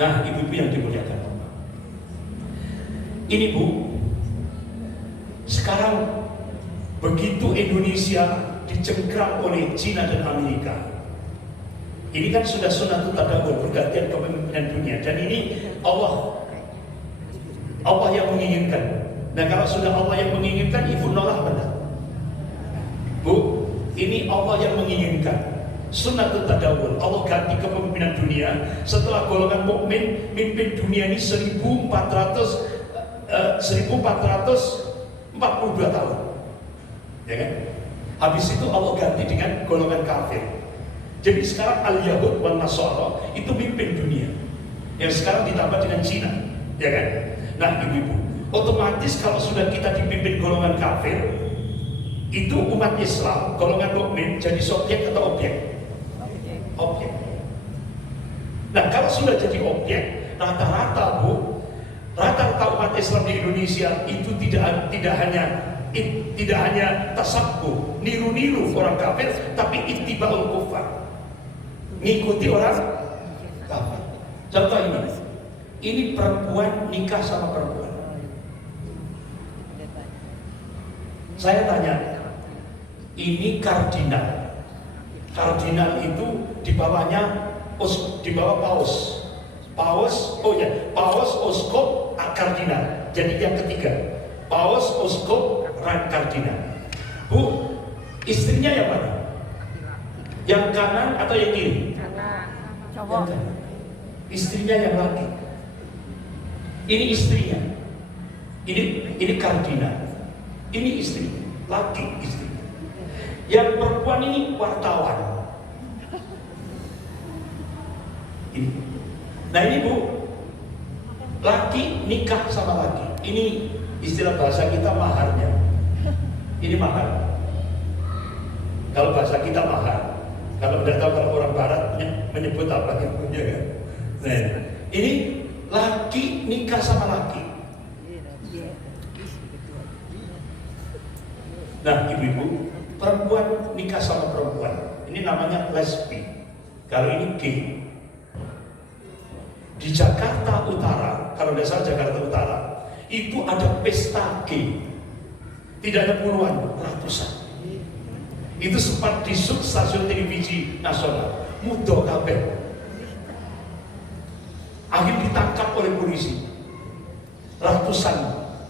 Nah, ibu-ibu yang dimuliakan Allah, ini Bu, sekarang begitu Indonesia dicengkram oleh Cina dan Amerika, ini kan sudah sunnatut tadawul, pergantian kepemimpinan dunia, dan ini Allah yang menginginkan. Nah, kalau sudah Allah yang menginginkan, ibu nolak benar. Bu, ini Allah yang menginginkan. Sunnatut tadawul, Allah ganti kepemimpinan dunia setelah golongan mukmin mimpin dunia ini 1442 tahun, ya kan? Habis itu Allah ganti dengan golongan kafir. Jadi sekarang al-Yahud wal Nasara itu mimpin dunia, yang sekarang ditambah dengan Cina, ya kan? Nah, ibu-ibu, otomatis kalau sudah kita dipimpin golongan kafir, itu umat Islam, golongan mukmin jadi subjek atau objek? Objek. Nah, kalau sudah jadi objek, rata-rata umat Islam di Indonesia itu tidak hanya tasabbuh, niru-niru orang kafir, tapi ittiba'ul kufar, ngikuti orang kafir. Contoh ini perempuan nikah sama perempuan. Saya tanya, ini kardinal itu di bawahnya di bawah paus, oskop, kardinal. Jadi yang ketiga, paus, oskop, kardinal. Bu, istrinya yang mana? Yang kanan atau yang kiri? Cowok. Istrinya yang laki. Ini istrinya. Ini kardinal. Ini istri, laki istri. Yang perempuan ini wartawan. Ini. Nah ini Bu, laki nikah sama laki. Ini istilah bahasa kita maharnya. Ini mahar. Kalau bahasa kita mahar. Kalau tidak tahu kalau orang Barat menyebut apa yang punya kan. Nah, ini laki nikah sama laki. Nah, ibu-ibu, perempuan nikah sama perempuan. Ini namanya lesbi. Kalau ini gay. Di Jakarta Utara, kalau tidak salah Jakarta Utara, itu ada pesta gay. Tidak ada puluhan, ratusan. Itu sempat disut stasiun televisi nasional. Mudo kabeh. Akhirnya ditangkap oleh polisi. Ratusan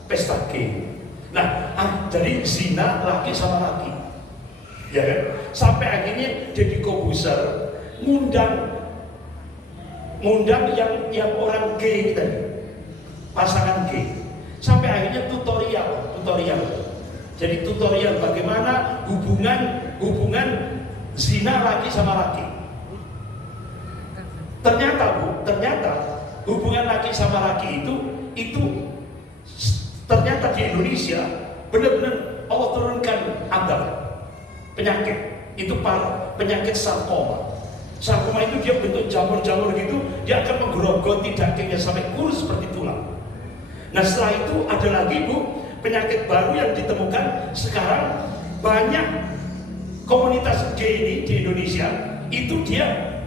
pesta gay. Nah, jadi zina laki sama laki. Ya kan? Sampai akhirnya jadi Kobuser ngundang yang orang gay tadi, pasangan gay. Sampai akhirnya tutorial. Jadi tutorial bagaimana hubungan zina laki sama laki. Ternyata hubungan laki sama laki itu ternyata di Indonesia benar-benar Allah turunkan adab penyakit. Itu penyakit sarkoma. Sarkoma itu dia bentuk jamur-jamur gitu, dia akan menggerogoti dagingnya sampai kurus seperti tulang. Nah setelah itu ada lagi penyakit baru yang ditemukan sekarang. Banyak komunitas gay ini di Indonesia itu dia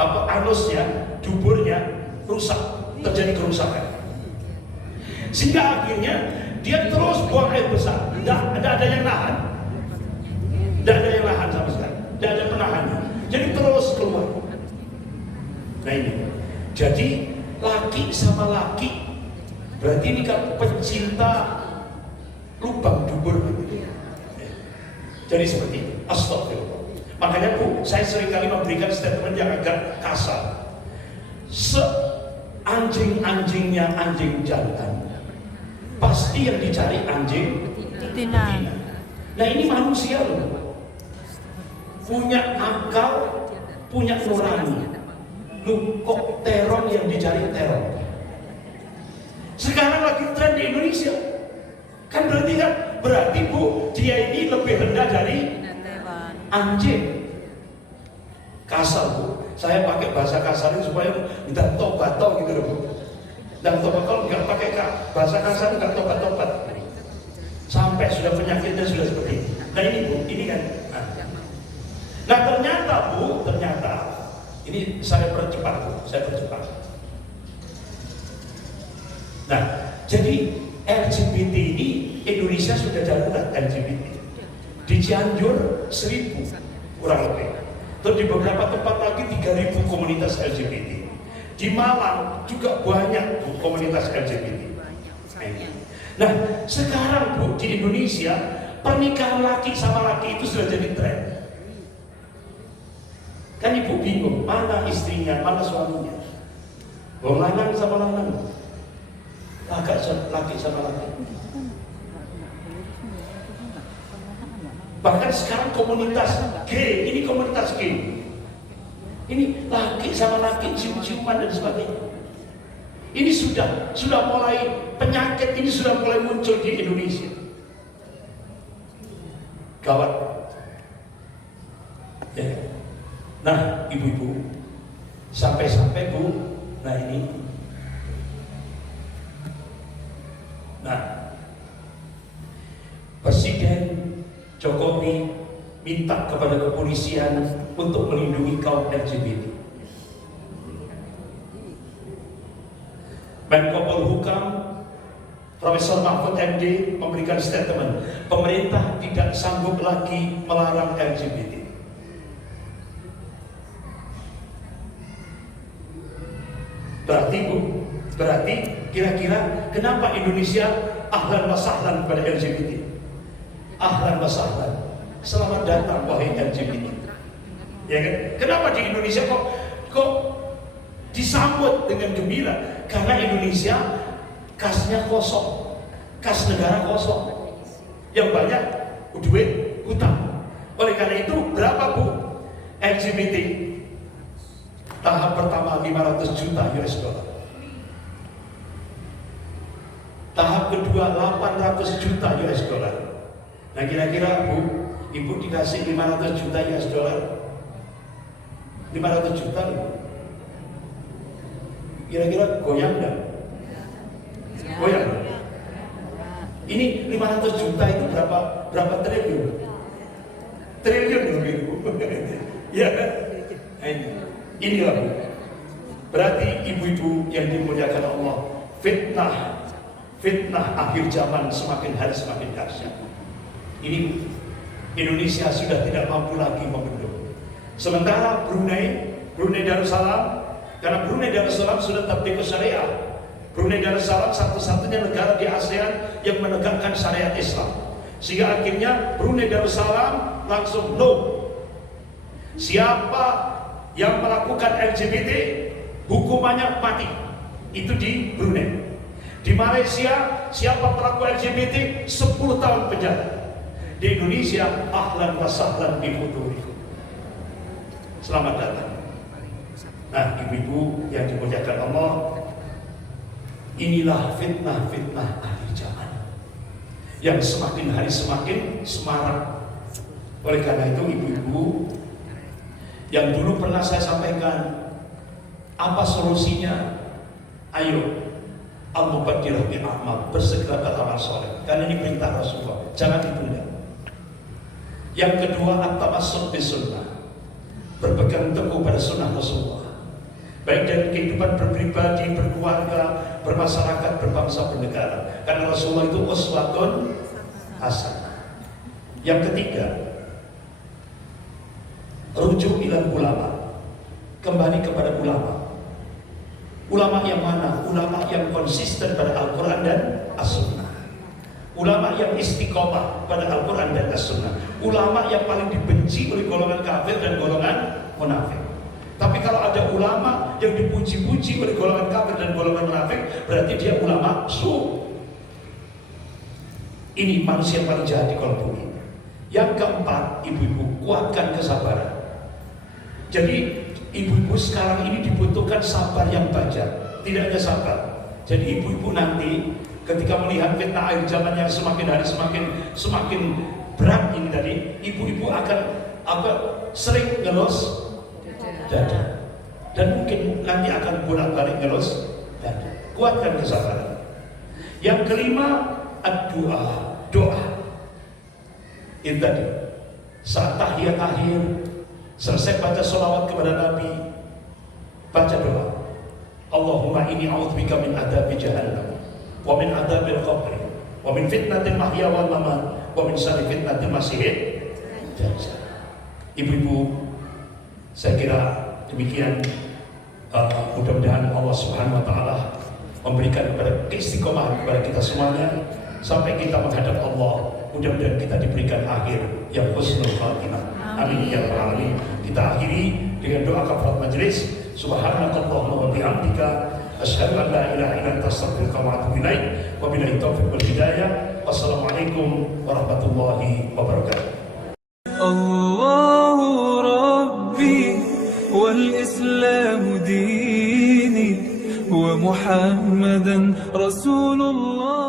anusnya, duburnya rusak, terjadi kerusakan. Sehingga akhirnya dia terus buang air besar. Tidak ada yang nahan. Tidak ada yang nahan sama sekali. Tidak ada penahannya. Jadi terus keluar. Nah ini. Jadi laki sama laki. Berarti ini kan pencinta lubang dubur. Jadi seperti itu. Astagfirullah. Makanya saya seringkali memberikan statement yang agak kasar. Seanjing-anjingnya anjing jantan, pasti yang dicari anjing betina. Nah ini manusia loh, punya akal, punya nurani. Kok teror yang dicari teror? Sekarang lagi tren di Indonesia. Kan berarti dia ini lebih rendah dari anjing. Kasar saya pakai bahasa kasar ini supaya tidak tobat gitu loh Dan tobat, kalau nggak pakai bahasa kasar nggak tobat. Sampai sudah penyakitnya sudah seperti ini. Nah ini kan. Nah ternyata ini saya percepat. Nah jadi LGBT ini Indonesia sudah darurat LGBT. Di Cianjur 1.000 kurang lebih. Terus di beberapa tempat lagi 3.000 komunitas LGBT. Di Malang juga banyak komunitas LGBT. Nah sekarang di Indonesia pernikahan laki sama laki itu sudah jadi tren. Kan ibu bingung mana istrinya, mana suaminya. Lanang sama lanang, laki sama laki. Bahkan sekarang komunitas gay, ini komunitas gay. Ini laki sama laki, cium-ciuman dan sebagainya. Ini sudah mulai, penyakit ini sudah mulai muncul di Indonesia. Gawat. Ya. Nah, ibu-ibu, sampai-sampai nah ini. Nah, Presiden Jokowi minta kepada kepolisian untuk melindungi kaum LGBT. Menko Polhukam Profesor Mahfud MD memberikan statement, pemerintah tidak sanggup lagi melarang LGBT. Berarti kira-kira kenapa Indonesia ahlan wa sahlan kepada LGBT? Ahlan wa sahlan, selamat datang wahai LGBT. Ya kan? Kenapa di Indonesia kok disambut dengan gembira? Karena Indonesia kasnya kosong, kas negara kosong, yang banyak duit hutang. Oleh karena itu berapa LGBT? Tahap pertama 500 juta US dollar. Tahap kedua 800 juta US dollar. Nah kira-kira ibu dikasih 500 juta US dollar, 500 juta kira-kira goyang nggak? Goyang. Ini 500 juta itu berapa triliun? Ya, inilah berarti ibu-ibu yang dimuliakan Allah, fitnah akhir zaman semakin hari semakin dahsyat. Ini Indonesia sudah tidak mampu lagi membendung. Sementara Brunei Darussalam, karena Brunei Darussalam sudah tatbik syariah. Brunei Darussalam satu-satunya negara di ASEAN yang menegakkan syariat Islam. Sehingga akhirnya Brunei Darussalam langsung no. Siapa yang melakukan LGBT hukumannya mati. Itu di Brunei. Di Malaysia siapa pelaku LGBT 10 tahun penjara. Di Indonesia ahlan wa sahlan bi futurikum. Selamat datang. Nah, ibu-ibu yang dimuliakan Allah, inilah fitnah akhir zaman yang semakin hari semakin semarak. Oleh karena itu ibu-ibu yang dulu pernah saya sampaikan, apa solusinya? Ayo, al-mubaddirah bil a'mal, bersegera beramal soleh. Karena ini perintah Rasulullah, jangan ditunda. Yang kedua, at-tamassuk bis sunnah, berpegang teguh pada sunnah Rasulullah, baik dari kehidupan berpribadi, berkeluarga, bermasyarakat, berbangsa, bernegara. Karena Rasulullah itu uswatun hasanah. Yang ketiga, rujuk ilal ulama, kembali kepada ulama. Ulama yang mana? Ulama yang konsisten pada Al-Quran dan As-Sunnah. Ulama yang istiqomah pada Al-Quran dan As-Sunnah. Ulama yang paling dibenci oleh golongan kafir dan golongan munafik. Tapi kalau ada ulama yang dipuji-puji oleh golongan kafir dan golongan munafik, berarti dia ulama su. Ini manusia yang paling jahat di kolom bumi. Yang keempat, ibu-ibu, kuatkan kesabaran. Jadi ibu-ibu sekarang ini dibutuhkan sabar yang bajar, tidak hanya sabar. Jadi ibu-ibu nanti ketika melihat fitnah akhir zaman yang semakin hari semakin berat ini tadi, ibu-ibu akan sering ngelos dada, dan mungkin nanti akan bolak-balik ngelos dada. Kuatkan kesabaran. Yang kelima, doa. Itu tadi, saat tahiyat akhir, selesai baca sholawat kepada Nabi, baca doa. Allahumma inni a'udzubika min adzabi jahannam, wa min adzabil qabr, wa min fitnatil mahya wal mamat, wa min syarri fitnatil masiihid dajjal. Ibu-ibu, saya kira demikian. Mudah-mudahan Allah Subhanahu wa taala memberikan kepada keistiqomahan kepada kita semuanya sampai kita menghadap Allah. Mudah-mudahan kita diberikan akhir yang husnul khatimah. Amin ya rabbal alamin. Kita akhiri dengan doa kafarat majelis. Subhanakallahumma wa bihamdika asyhadu an la ilaha illa anta astaghfiruka wa atubu ilaik. Wabillahi taufiq wal hidayah. Wassalamualaikum warahmatullahi wabarakatuh. الله ربي والإسلام ديني ومحمدا رسول الله.